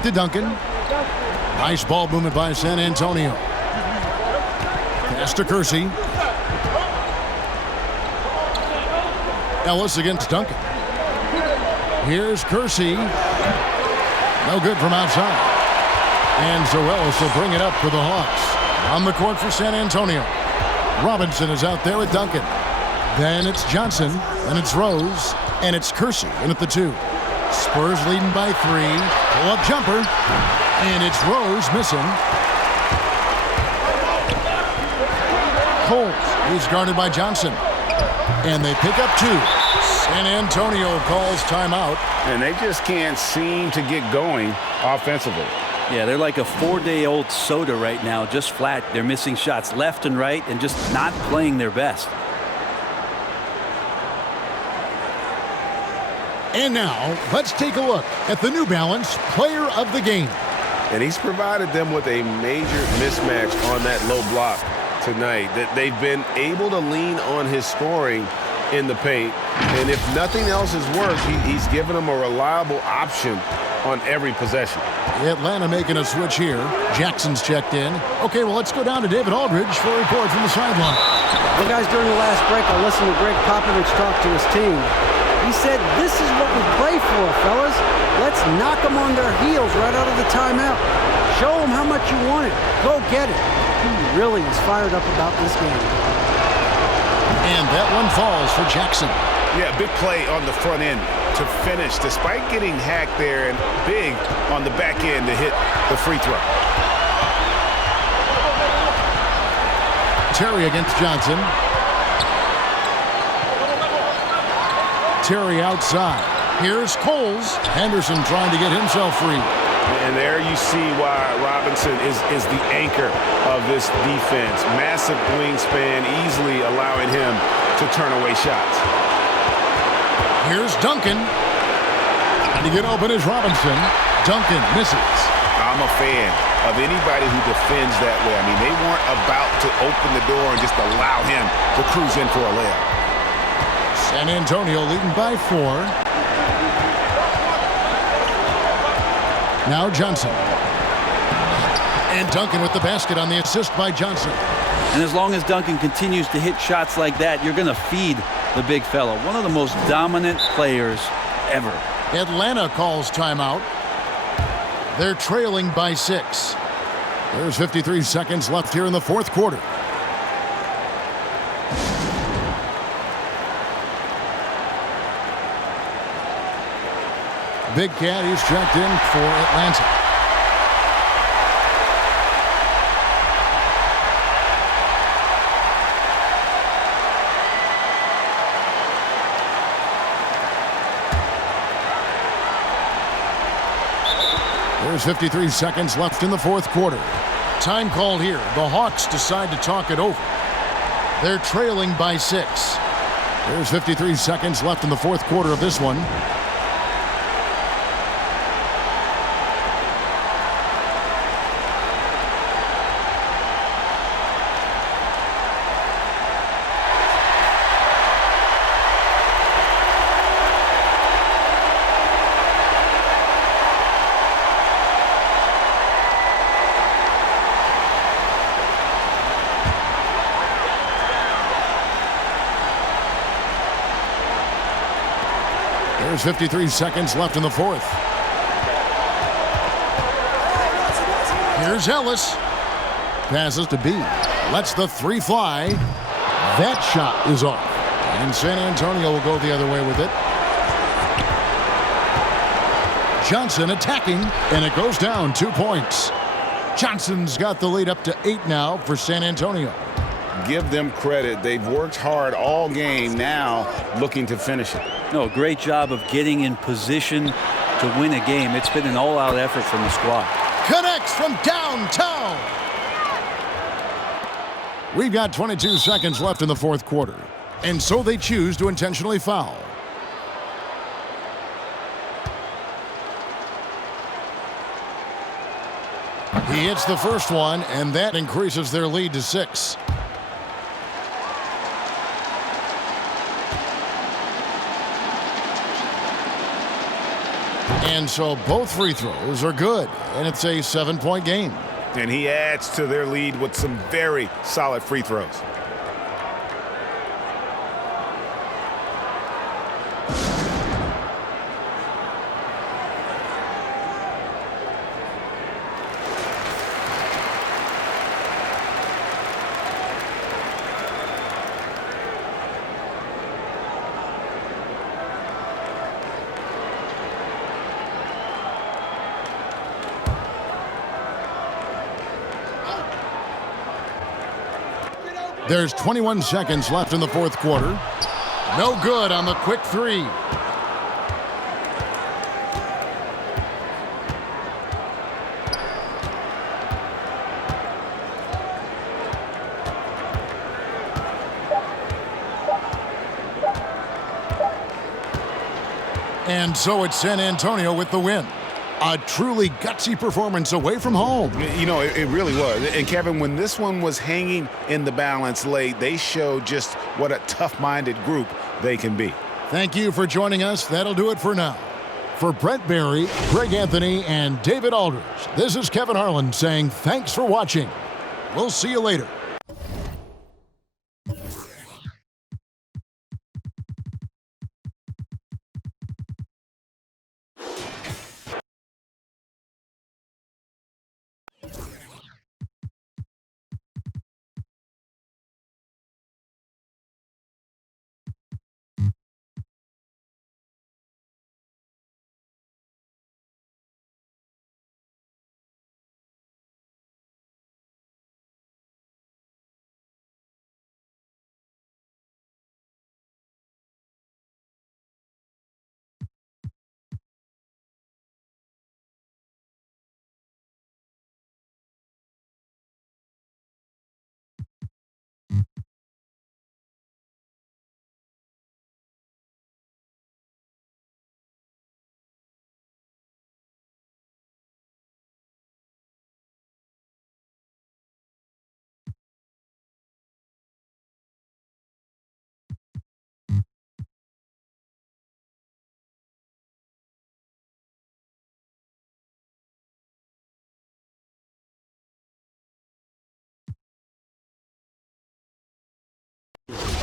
Back to Duncan. Nice ball movement by San Antonio. Pass to Kersey. Ellis against Duncan. Here's Kersey. No good from outside. And so Ellis will bring it up for the Hawks. On the court for San Antonio. Robinson is out there with Duncan. Then it's Johnson, and it's Rose, and it's Kersey in at the 2. Spurs leading by 3. Pull-up jumper, and it's Rose missing. Cole is guarded by Johnson, and they pick up 2. San Antonio calls timeout. And they just can't seem to get going offensively. Yeah, they're like a 4-day-old soda right now, just flat. They're missing shots left and right and just not playing their best. And now, let's take a look at the New Balance Player of the Game. And he's provided them with a major mismatch on that low block tonight. That they've been able to lean on his scoring in the paint. And if nothing else has worked, he's given them a reliable option on every possession. Atlanta making a switch here. Jackson's checked in. Okay, well, let's go down to David Aldridge for a report from the sideline. Well, guys, during the last break, I listened to Greg Popovich talk to his team. He said, this is what we play for, fellas. Let's knock them on their heels right out of the timeout. Show them how much you want it. Go get it. He really is fired up about this game. And that one falls for Jackson. Yeah, big play on the front end to finish, despite getting hacked there, and big on the back end to hit the free throw. Terry against Johnson. Terry outside. Here's Coles. Henderson trying to get himself free. And there you see why Robinson is the anchor of this defense. Massive wingspan, easily allowing him to turn away shots. Here's Duncan. Trying to get open is Robinson. Duncan misses. I'm a fan of anybody who defends that way. I mean, they weren't about to open the door and just allow him to cruise in for a layup. San Antonio leading by 4. Now Johnson. And Duncan with the basket on the assist by Johnson. And as long as Duncan continues to hit shots like that, you're going to feed the big fella. One of the most dominant players ever. Atlanta calls timeout. They're trailing by 6. There's 53 seconds left here in the fourth quarter. Big Cat, he's checked in for Atlanta. There's 53 seconds left in the fourth quarter. Time called here. The Hawks decide to talk it over. They're trailing by 6. There's 53 seconds left in the fourth quarter of this one. There's 53 seconds left in the fourth. Here's Ellis. Passes to B. Lets the 3 fly. That shot is off. And San Antonio will go the other way with it. Johnson attacking, and it goes down 2 points. Johnson's got the lead up to 8 now for San Antonio. Give them credit. They've worked hard all game, now looking to finish it. No, great job of getting in position to win a game. It's been an all-out effort from the squad. Connects from downtown. We've got 22 seconds left in the fourth quarter, and so they choose to intentionally foul. He hits the first one, and that increases their lead to 6. And so both free throws are good, and it's a 7-point game. And he adds to their lead with some very solid free throws. There's 21 seconds left in the fourth quarter. No good on the quick three. And so it's San Antonio with the win. A truly gutsy performance away from home. You know, it really was. And, Kevin, when this one was hanging in the balance late, they showed just what a tough-minded group they can be. Thank you for joining us. That'll do it for now. For Brent Barry, Greg Anthony, and David Alders, this is Kevin Harlan saying thanks for watching. We'll see you later.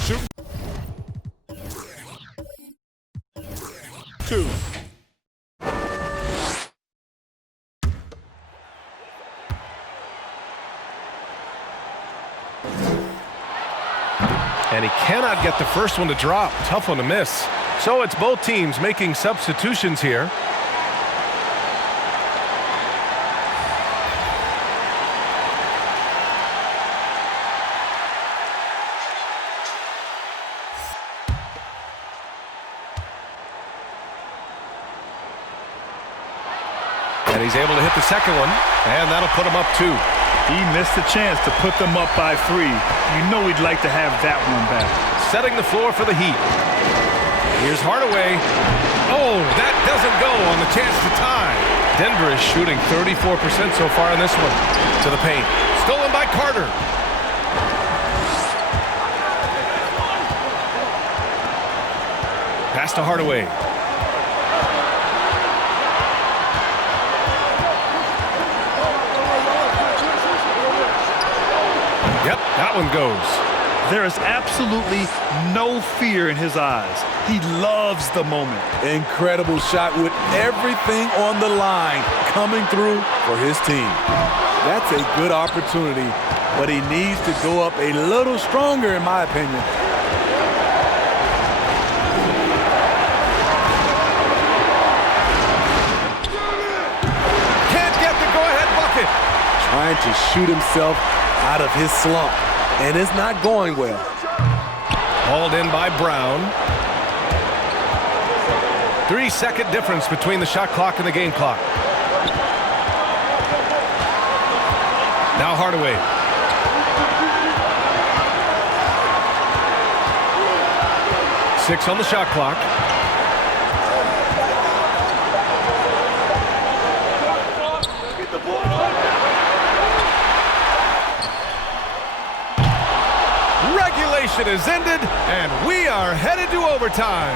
Shoot. 2. And he cannot get the first one to drop. Tough one to miss. So it's both teams making substitutions here. And he's able to hit the second one, and that'll put him up 2. He missed the chance to put them up by 3. You know he'd like to have that one back. Setting the floor for the Heat. Here's Hardaway. Oh, that doesn't go on the chance to tie. Denver is shooting 34% so far in this one. To the paint. Stolen by Carter. Pass to Hardaway. Yep, that one goes. There is absolutely no fear in his eyes. He loves the moment. Incredible shot with everything on the line coming through for his team. That's a good opportunity, but he needs to go up a little stronger, in my opinion. Can't get the go-ahead bucket. Trying to shoot himself out of his slump, and it's not going well. Hauled in by Brown. 3-second difference between the shot clock and the game clock. Now Hardaway. Six on the shot clock. Regulation is ended, and we are headed to overtime.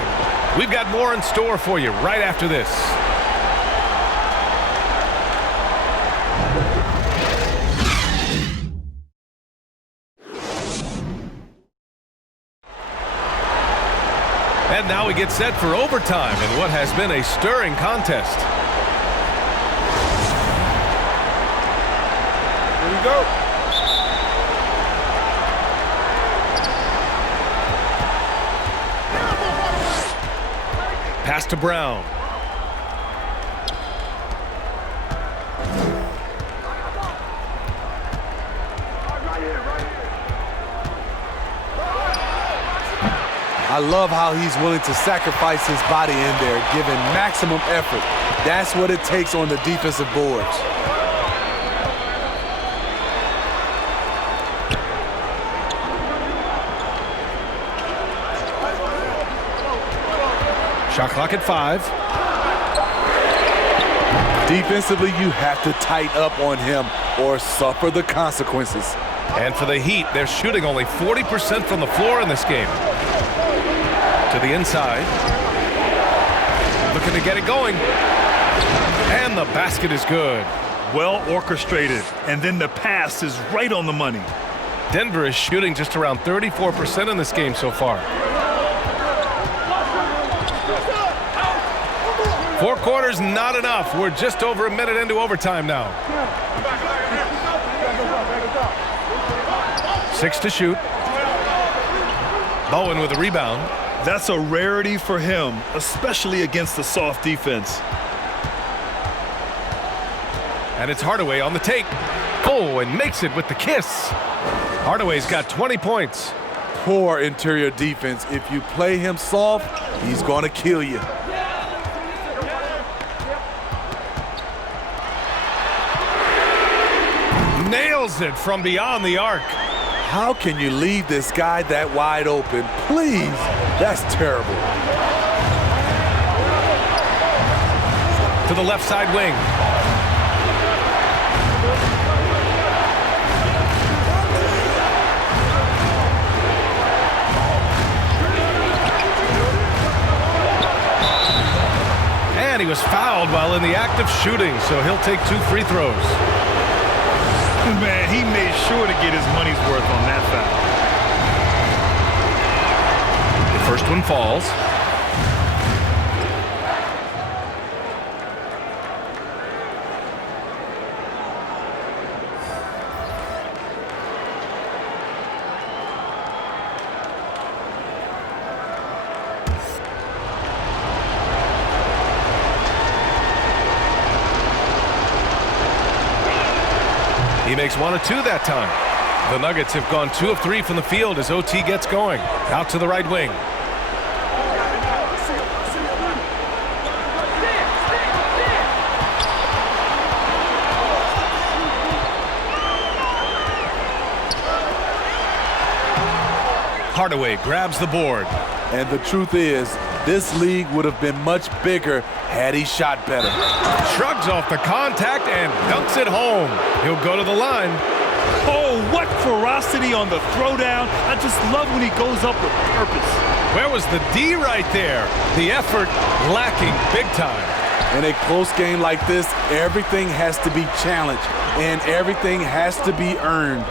We've got more in store for you right after this. And now we get set for overtime in what has been a stirring contest. Here we go. Pass to Brown. I love how he's willing to sacrifice his body in there, giving maximum effort. That's what it takes on the defensive boards. Shot clock at 5. Defensively, you have to tighten up on him or suffer the consequences. And for the Heat, they're shooting only 40% from the floor in this game. To the inside. Looking to get it going. And the basket is good. Well orchestrated, and then the pass is right on the money. Denver is shooting just around 34% in this game so far. 4 quarters, not enough. We're just over a minute into overtime now. 6 to shoot. Bowen with a rebound. That's a rarity for him, especially against the soft defense. And it's Hardaway on the take. Oh, and makes it with the kiss. Hardaway's got 20 points. Poor interior defense. If you play him soft, he's going to kill you. Nails it from beyond the arc. How can you leave this guy that wide open? Please, that's terrible. To the left side wing. And he was fouled while in the act of shooting, so he'll take 2 free throws. Man, he made sure to get his money's worth on that foul. The first one falls. He makes 1 of 2 that time. The Nuggets have gone 2 of 3 from the field as OT gets going. Out to the right wing. Hardaway grabs the board. And the truth is, this league would have been much bigger had he shot better. Shrugs off the contact and dunks it home. He'll go to the line. Oh, what ferocity on the throwdown. I just love when he goes up with purpose. Where was the D right there? The effort lacking big time. In a close game like this, everything has to be challenged and everything has to be earned.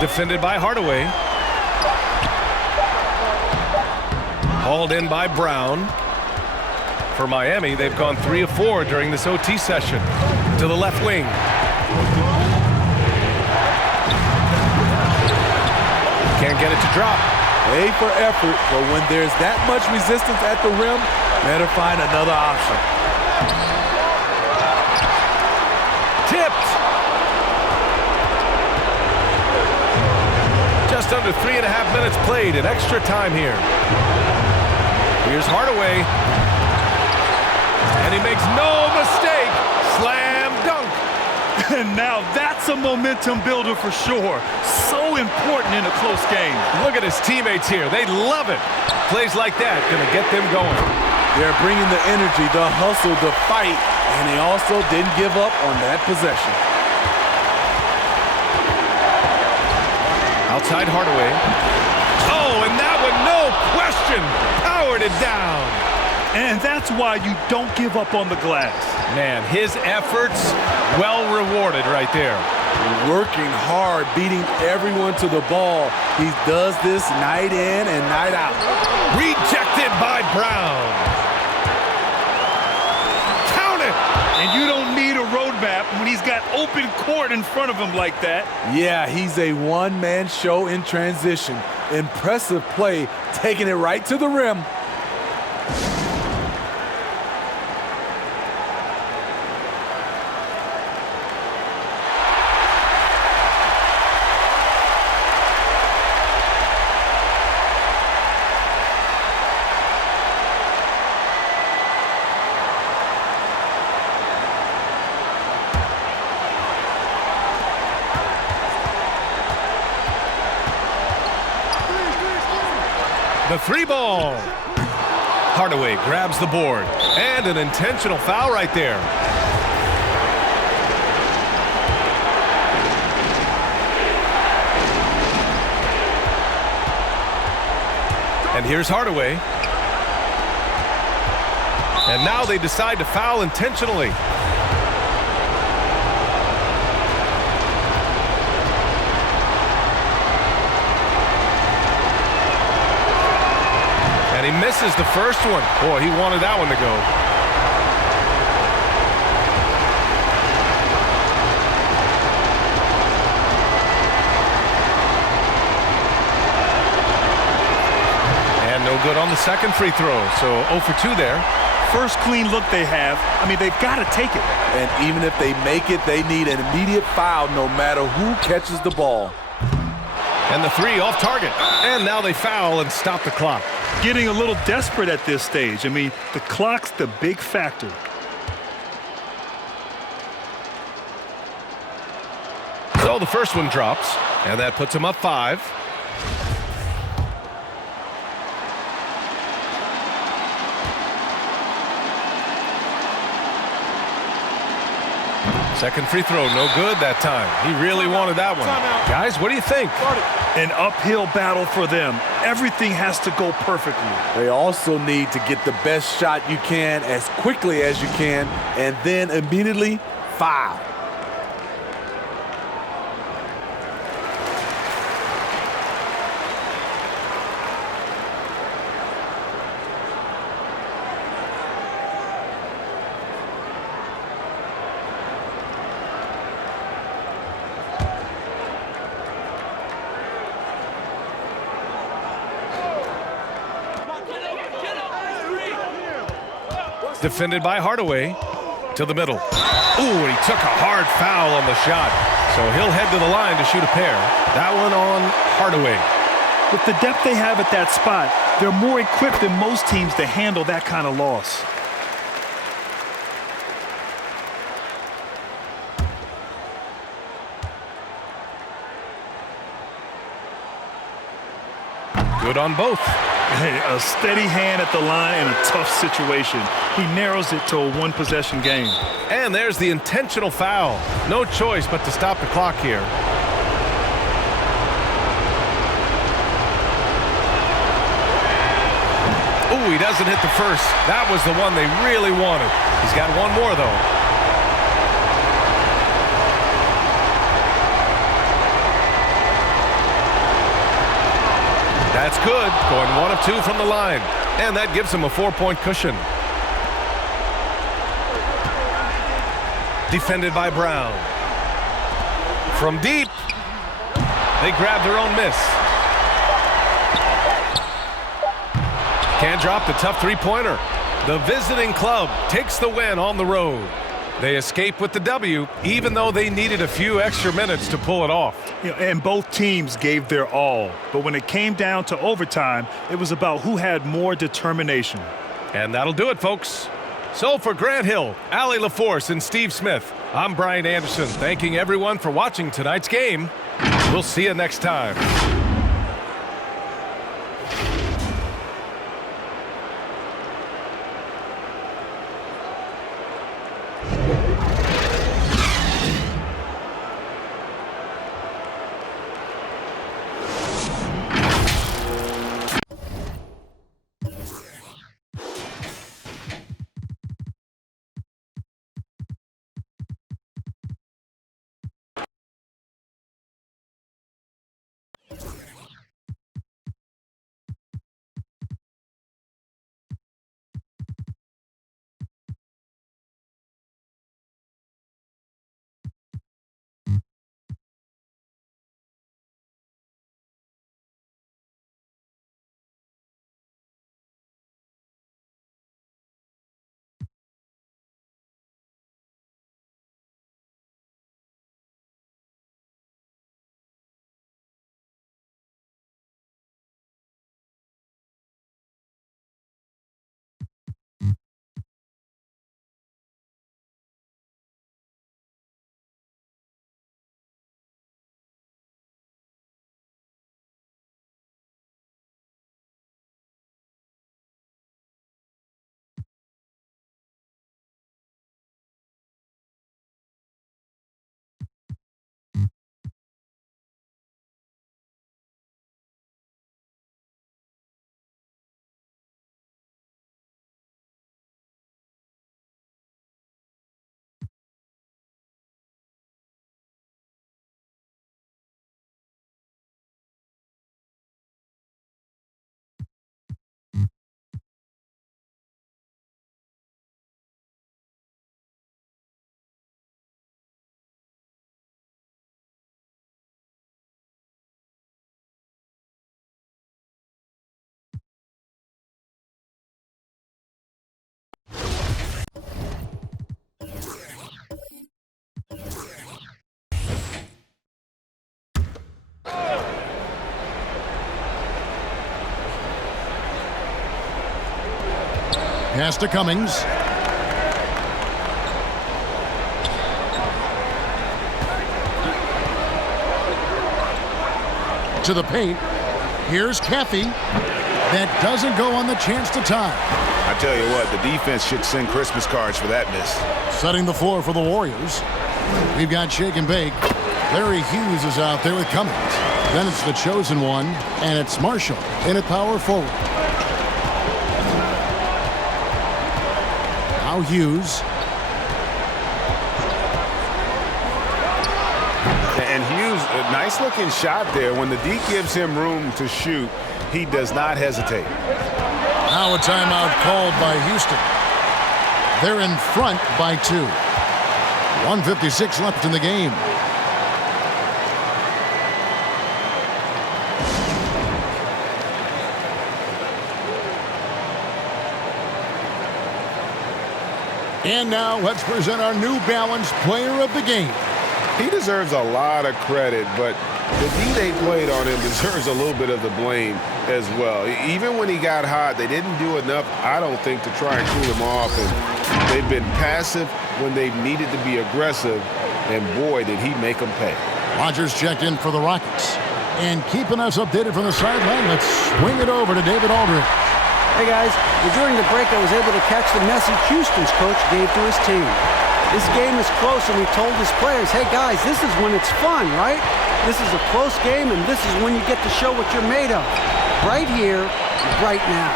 Defended by Hardaway. Hauled in by Brown. For Miami, they've gone 3 of 4 during this OT session. To the left wing. Can't get it to drop. A for effort, but when there's that much resistance at the rim, better find another option. Tipped. Just under 3.5 minutes played in extra time here. Here's Hardaway. And he makes no mistake. Slam dunk. And now that's a momentum builder for sure. So important in a close game. Look at his teammates here. They love it. Plays like that gonna get them going. They're bringing the energy, the hustle, the fight, and he also didn't give up on that possession. Outside Hardaway. Oh, and that one, no question, powered it down. And that's why you don't give up on the glass. Man, his efforts well rewarded right there. Working hard, beating everyone to the ball. He does this night in and night out. Rejected by Brown. Count it! And you don't need a roadmap when he's got open court in front of him like that. Yeah, he's a one-man show in transition. Impressive play, taking it right to the rim. The three ball. Hardaway grabs the board. And an intentional foul right there. And here's Hardaway. And now they decide to foul intentionally. And he misses the first one. Boy, he wanted that one to go. And no good on the second free throw. So 0 for 2 there. First clean look they have. I mean, they've got to take it. And even if they make it, they need an immediate foul no matter who catches the ball. And the three off target. And now they foul and stop the clock. Getting a little desperate at this stage. I mean, the clock's the big factor. So the first one drops, and that puts him up 5. Second free throw, no good that time. He really wanted that one. Guys, what do you think? An uphill battle for them. Everything has to go perfectly. They also need to get the best shot you can as quickly as you can, and then immediately foul. Defended by Hardaway to the middle. Ooh, and he took a hard foul on the shot. So he'll head to the line to shoot a pair. That one on Hardaway. With the depth they have at that spot, they're more equipped than most teams to handle that kind of loss. Good on both. Hey, a steady hand at the line in a tough situation. He narrows it to a one-possession game. And there's the intentional foul. No choice but to stop the clock here. Ooh, he doesn't hit the first. That was the one they really wanted. He's got one more, though. That's good. Going 1 of 2 from the line. And that gives him a 4-point cushion. Defended by Brown. From deep. They grab their own miss. Can't drop the tough three-pointer. The visiting club takes the win on the road. They escape with the W, even though they needed a few extra minutes to pull it off. You know, and both teams gave their all. But when it came down to overtime, it was about who had more determination. And that'll do it, folks. So for Grant Hill, Allie LaForce, and Steve Smith, I'm Brian Anderson, thanking everyone for watching tonight's game. We'll see you next time. Pass to Cummings. To the paint. Here's Caffey. That doesn't go on the chance to tie. I tell you what, the defense should send Christmas cards for that miss. Setting the floor for the Warriors. We've got shake and bake. Larry Hughes is out there with Cummings. Then it's the chosen one, and it's Marshall in at power forward. Now Hughes. And Hughes, a nice looking shot there. When the D gives him room to shoot, he does not hesitate. Now a timeout called by Houston. They're in front by 2. 1:56 left in the game. And now let's present our New Balance Player of the Game. He deserves a lot of credit, but the D they played on him deserves a little bit of the blame as well. Even when he got hot, they didn't do enough, I don't think, to try and cool him off. And they've been passive when they've needed to be aggressive, and boy, did he make them pay. Rogers checked in for the Rockets. And keeping us updated from the sideline, let's swing it over to David Aldridge. Hey guys, during the break I was able to catch the message Houston's coach gave to his team. This game is close, and he told his players, hey guys, this is when it's fun, right? This is a close game, and this is when you get to show what you're made of. Right here, right now.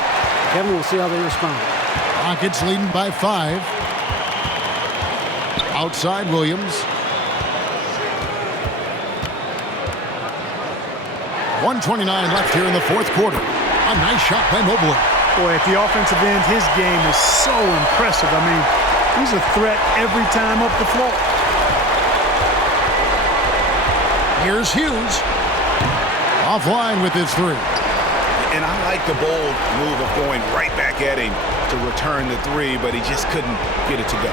Kevin, we'll see how they respond. Rockets leading by 5. Outside Williams. 1:29 left here in the fourth quarter. A nice shot by Mobley. Boy, at the offensive end, his game is so impressive. I mean, he's a threat every time up the floor. Here's Hughes. Offline with his 3. And I like the bold move of going right back at him to return the 3, but he just couldn't get it to go.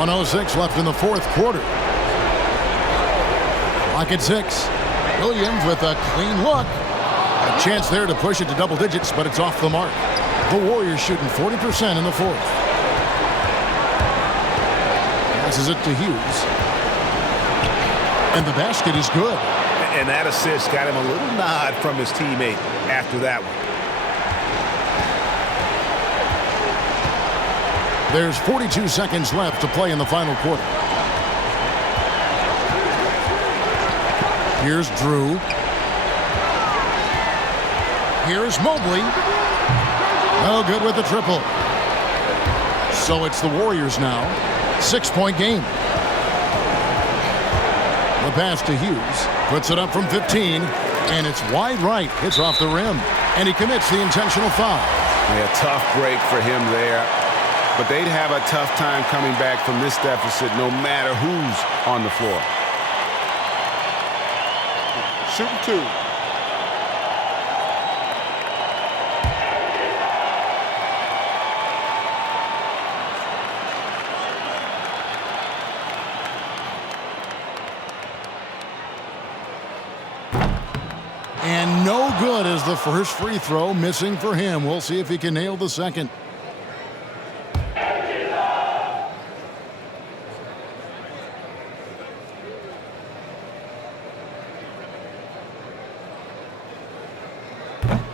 1:06 left in the fourth quarter. Clock at 6. Williams with a clean look. A chance there to push it to double digits, but it's off the mark. The Warriors shooting 40% in the fourth. Passes it to Hughes. And the basket is good. And that assist got him a little nod from his teammate after that one. There's 42 seconds left to play in the final quarter. Here's Drew. Here's Mobley. No good with the triple. So it's the Warriors now. 6-point game. The pass to Hughes. Puts it up from 15. And it's wide right. It's off the rim. And he commits the intentional foul. Yeah, tough break for him there. But they'd have a tough time coming back from this deficit no matter who's on the floor. Shooting 2. And no good as the first free throw, missing for him. We'll see if he can nail the second.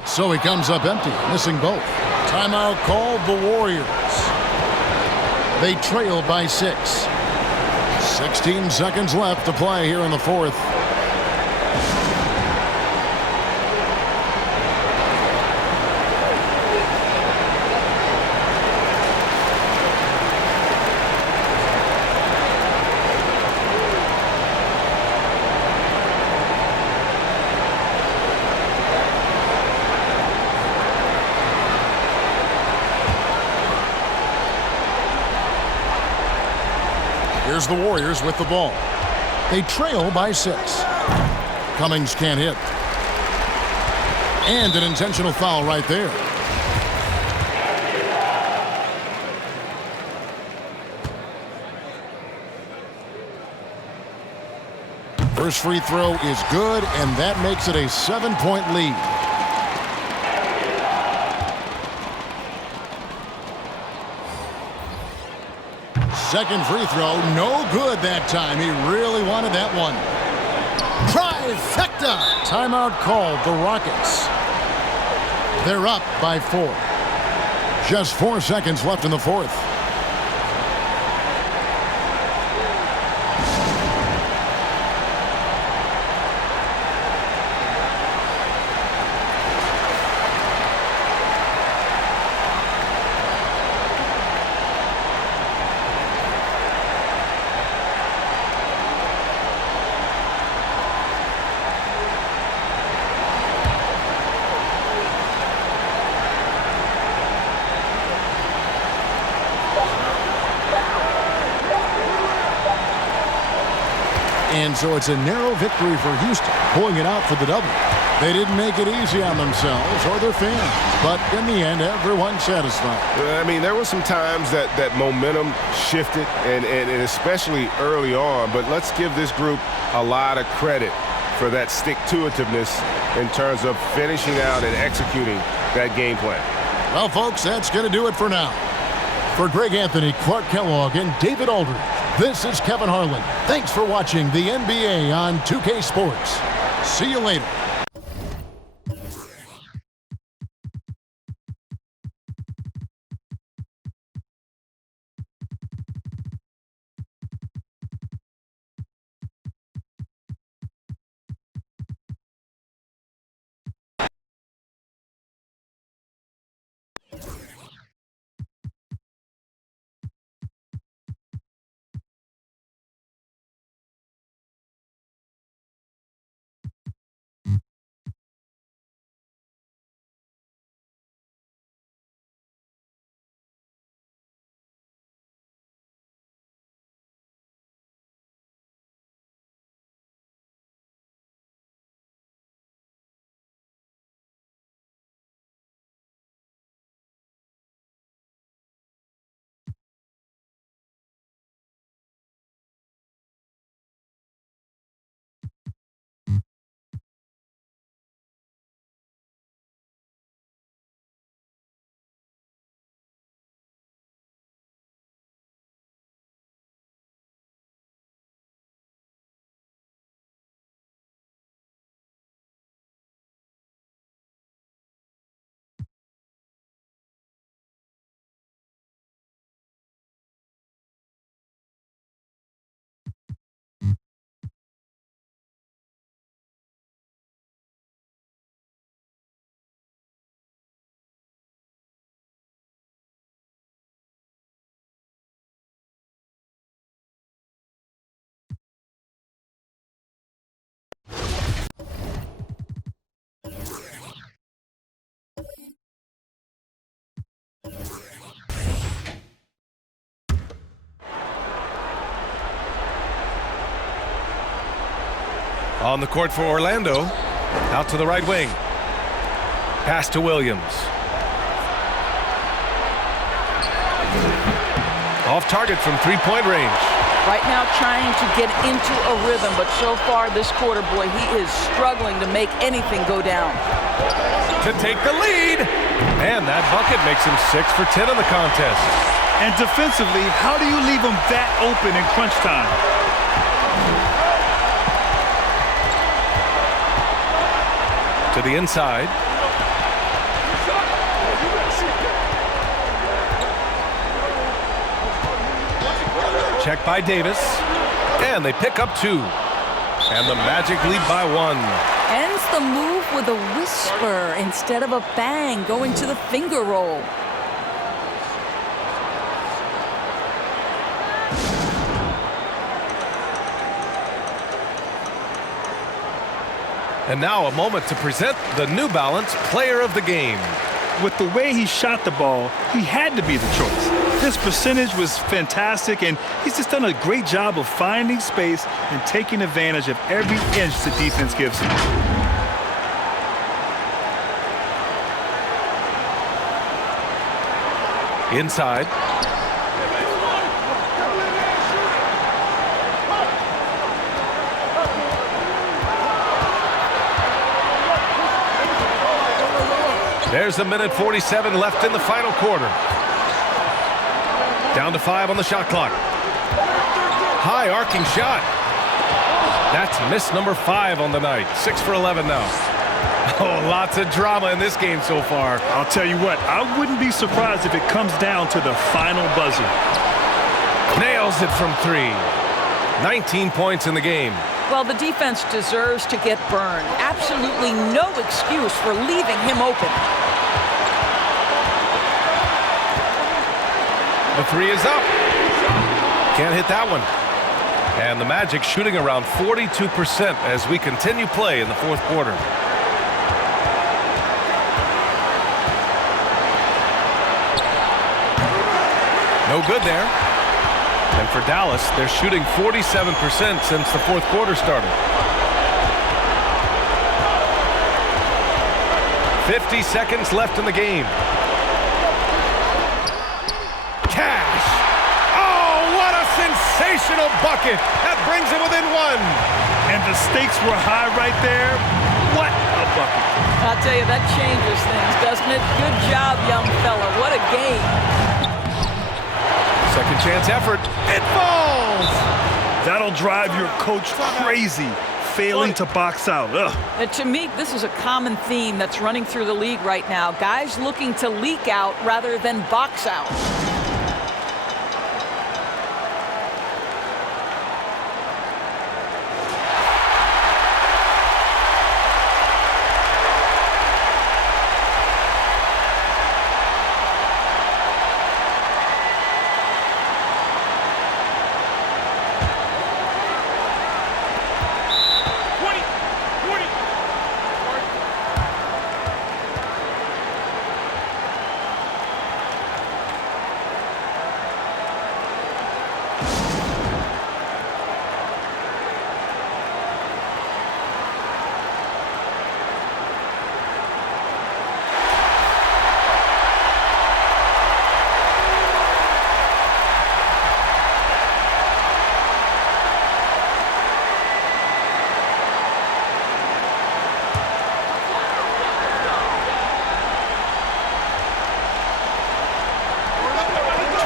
So he comes up empty, missing both. Timeout called the Warriors. They trail by 6. 16 seconds left to play here in the fourth. Here's the Warriors with the ball. They trail by 6. Cummings can't hit. And an intentional foul right there. First free throw is good, and that makes it a 7-point lead. second free throw, no good that time. He really wanted that one. Trifecta! Timeout called, the Rockets. They're up by 4. Just 4 seconds left in the fourth. And so it's a narrow victory for Houston, pulling it out for the double. They didn't make it easy on themselves or their fans, but in the end, everyone's satisfied. I mean, there were some times that momentum shifted, and especially early on, but let's give this group a lot of credit for that stick-to-itiveness in terms of finishing out and executing that game plan. Well, folks, that's going to do it for now. For Greg Anthony, Clark Kellogg, and David Aldridge, this is Kevin Harlan. Thanks for watching the NBA on 2K Sports. See you later. On the court for Orlando. Out to the right wing. Pass to Williams. Off target from three-point range. Right now trying to get into a rhythm, but so far this quarter, boy, he is struggling to make anything go down. To take the lead. And that bucket makes him 6 for 10 in the contest. And defensively, how do you leave him that open in crunch time? To the inside. Check by Davis. And they pick up 2. And the Magic lead by 1. Ends the move with a whisper instead of a bang, going to the finger roll. And now a moment to present the New Balance Player of the Game. With the way he shot the ball, he had to be the choice. His percentage was fantastic, and he's just done a great job of finding space and taking advantage of every inch the defense gives him. Inside. There's a minute 47 left in the final quarter. Down to 5 on the shot clock. High arcing shot. That's miss number 5 on the night. 6 for 11 now. Oh, lots of drama in this game so far. I'll tell you what, I wouldn't be surprised if it comes down to the final buzzer. Nails it from 3. 19 points in the game. Well, the defense deserves to get burned. Absolutely no excuse for leaving him open. The 3 is up. Can't hit that one. And the Magic shooting around 42% as we continue play in the fourth quarter. No good there. And for Dallas, they're shooting 47% since the fourth quarter started. 50 seconds left in the game. Cash! Oh, what a sensational bucket! That brings it within 1. And the stakes were high right there. What a bucket. I'll tell you, that changes things, doesn't it? Good job, young fella. What a game. Second chance effort. It falls! That'll drive your coach crazy, failing to box out. Ugh. And to me, this is a common theme that's running through the league right now. Guys looking to leak out rather than box out.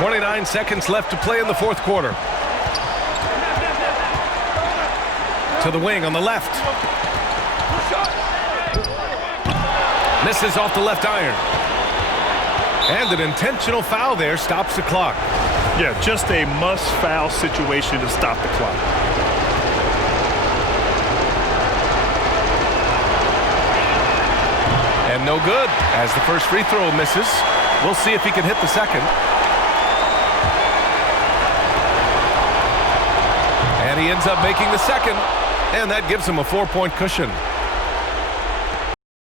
.29 seconds left to play in the fourth quarter. To the wing on the left. Misses off the left iron. And an intentional foul there stops the clock. Yeah, just a must-foul situation to stop the clock. And no good as the first free throw misses. We'll see if he can hit the second. And he ends up making the second, and that gives him a 4-point cushion.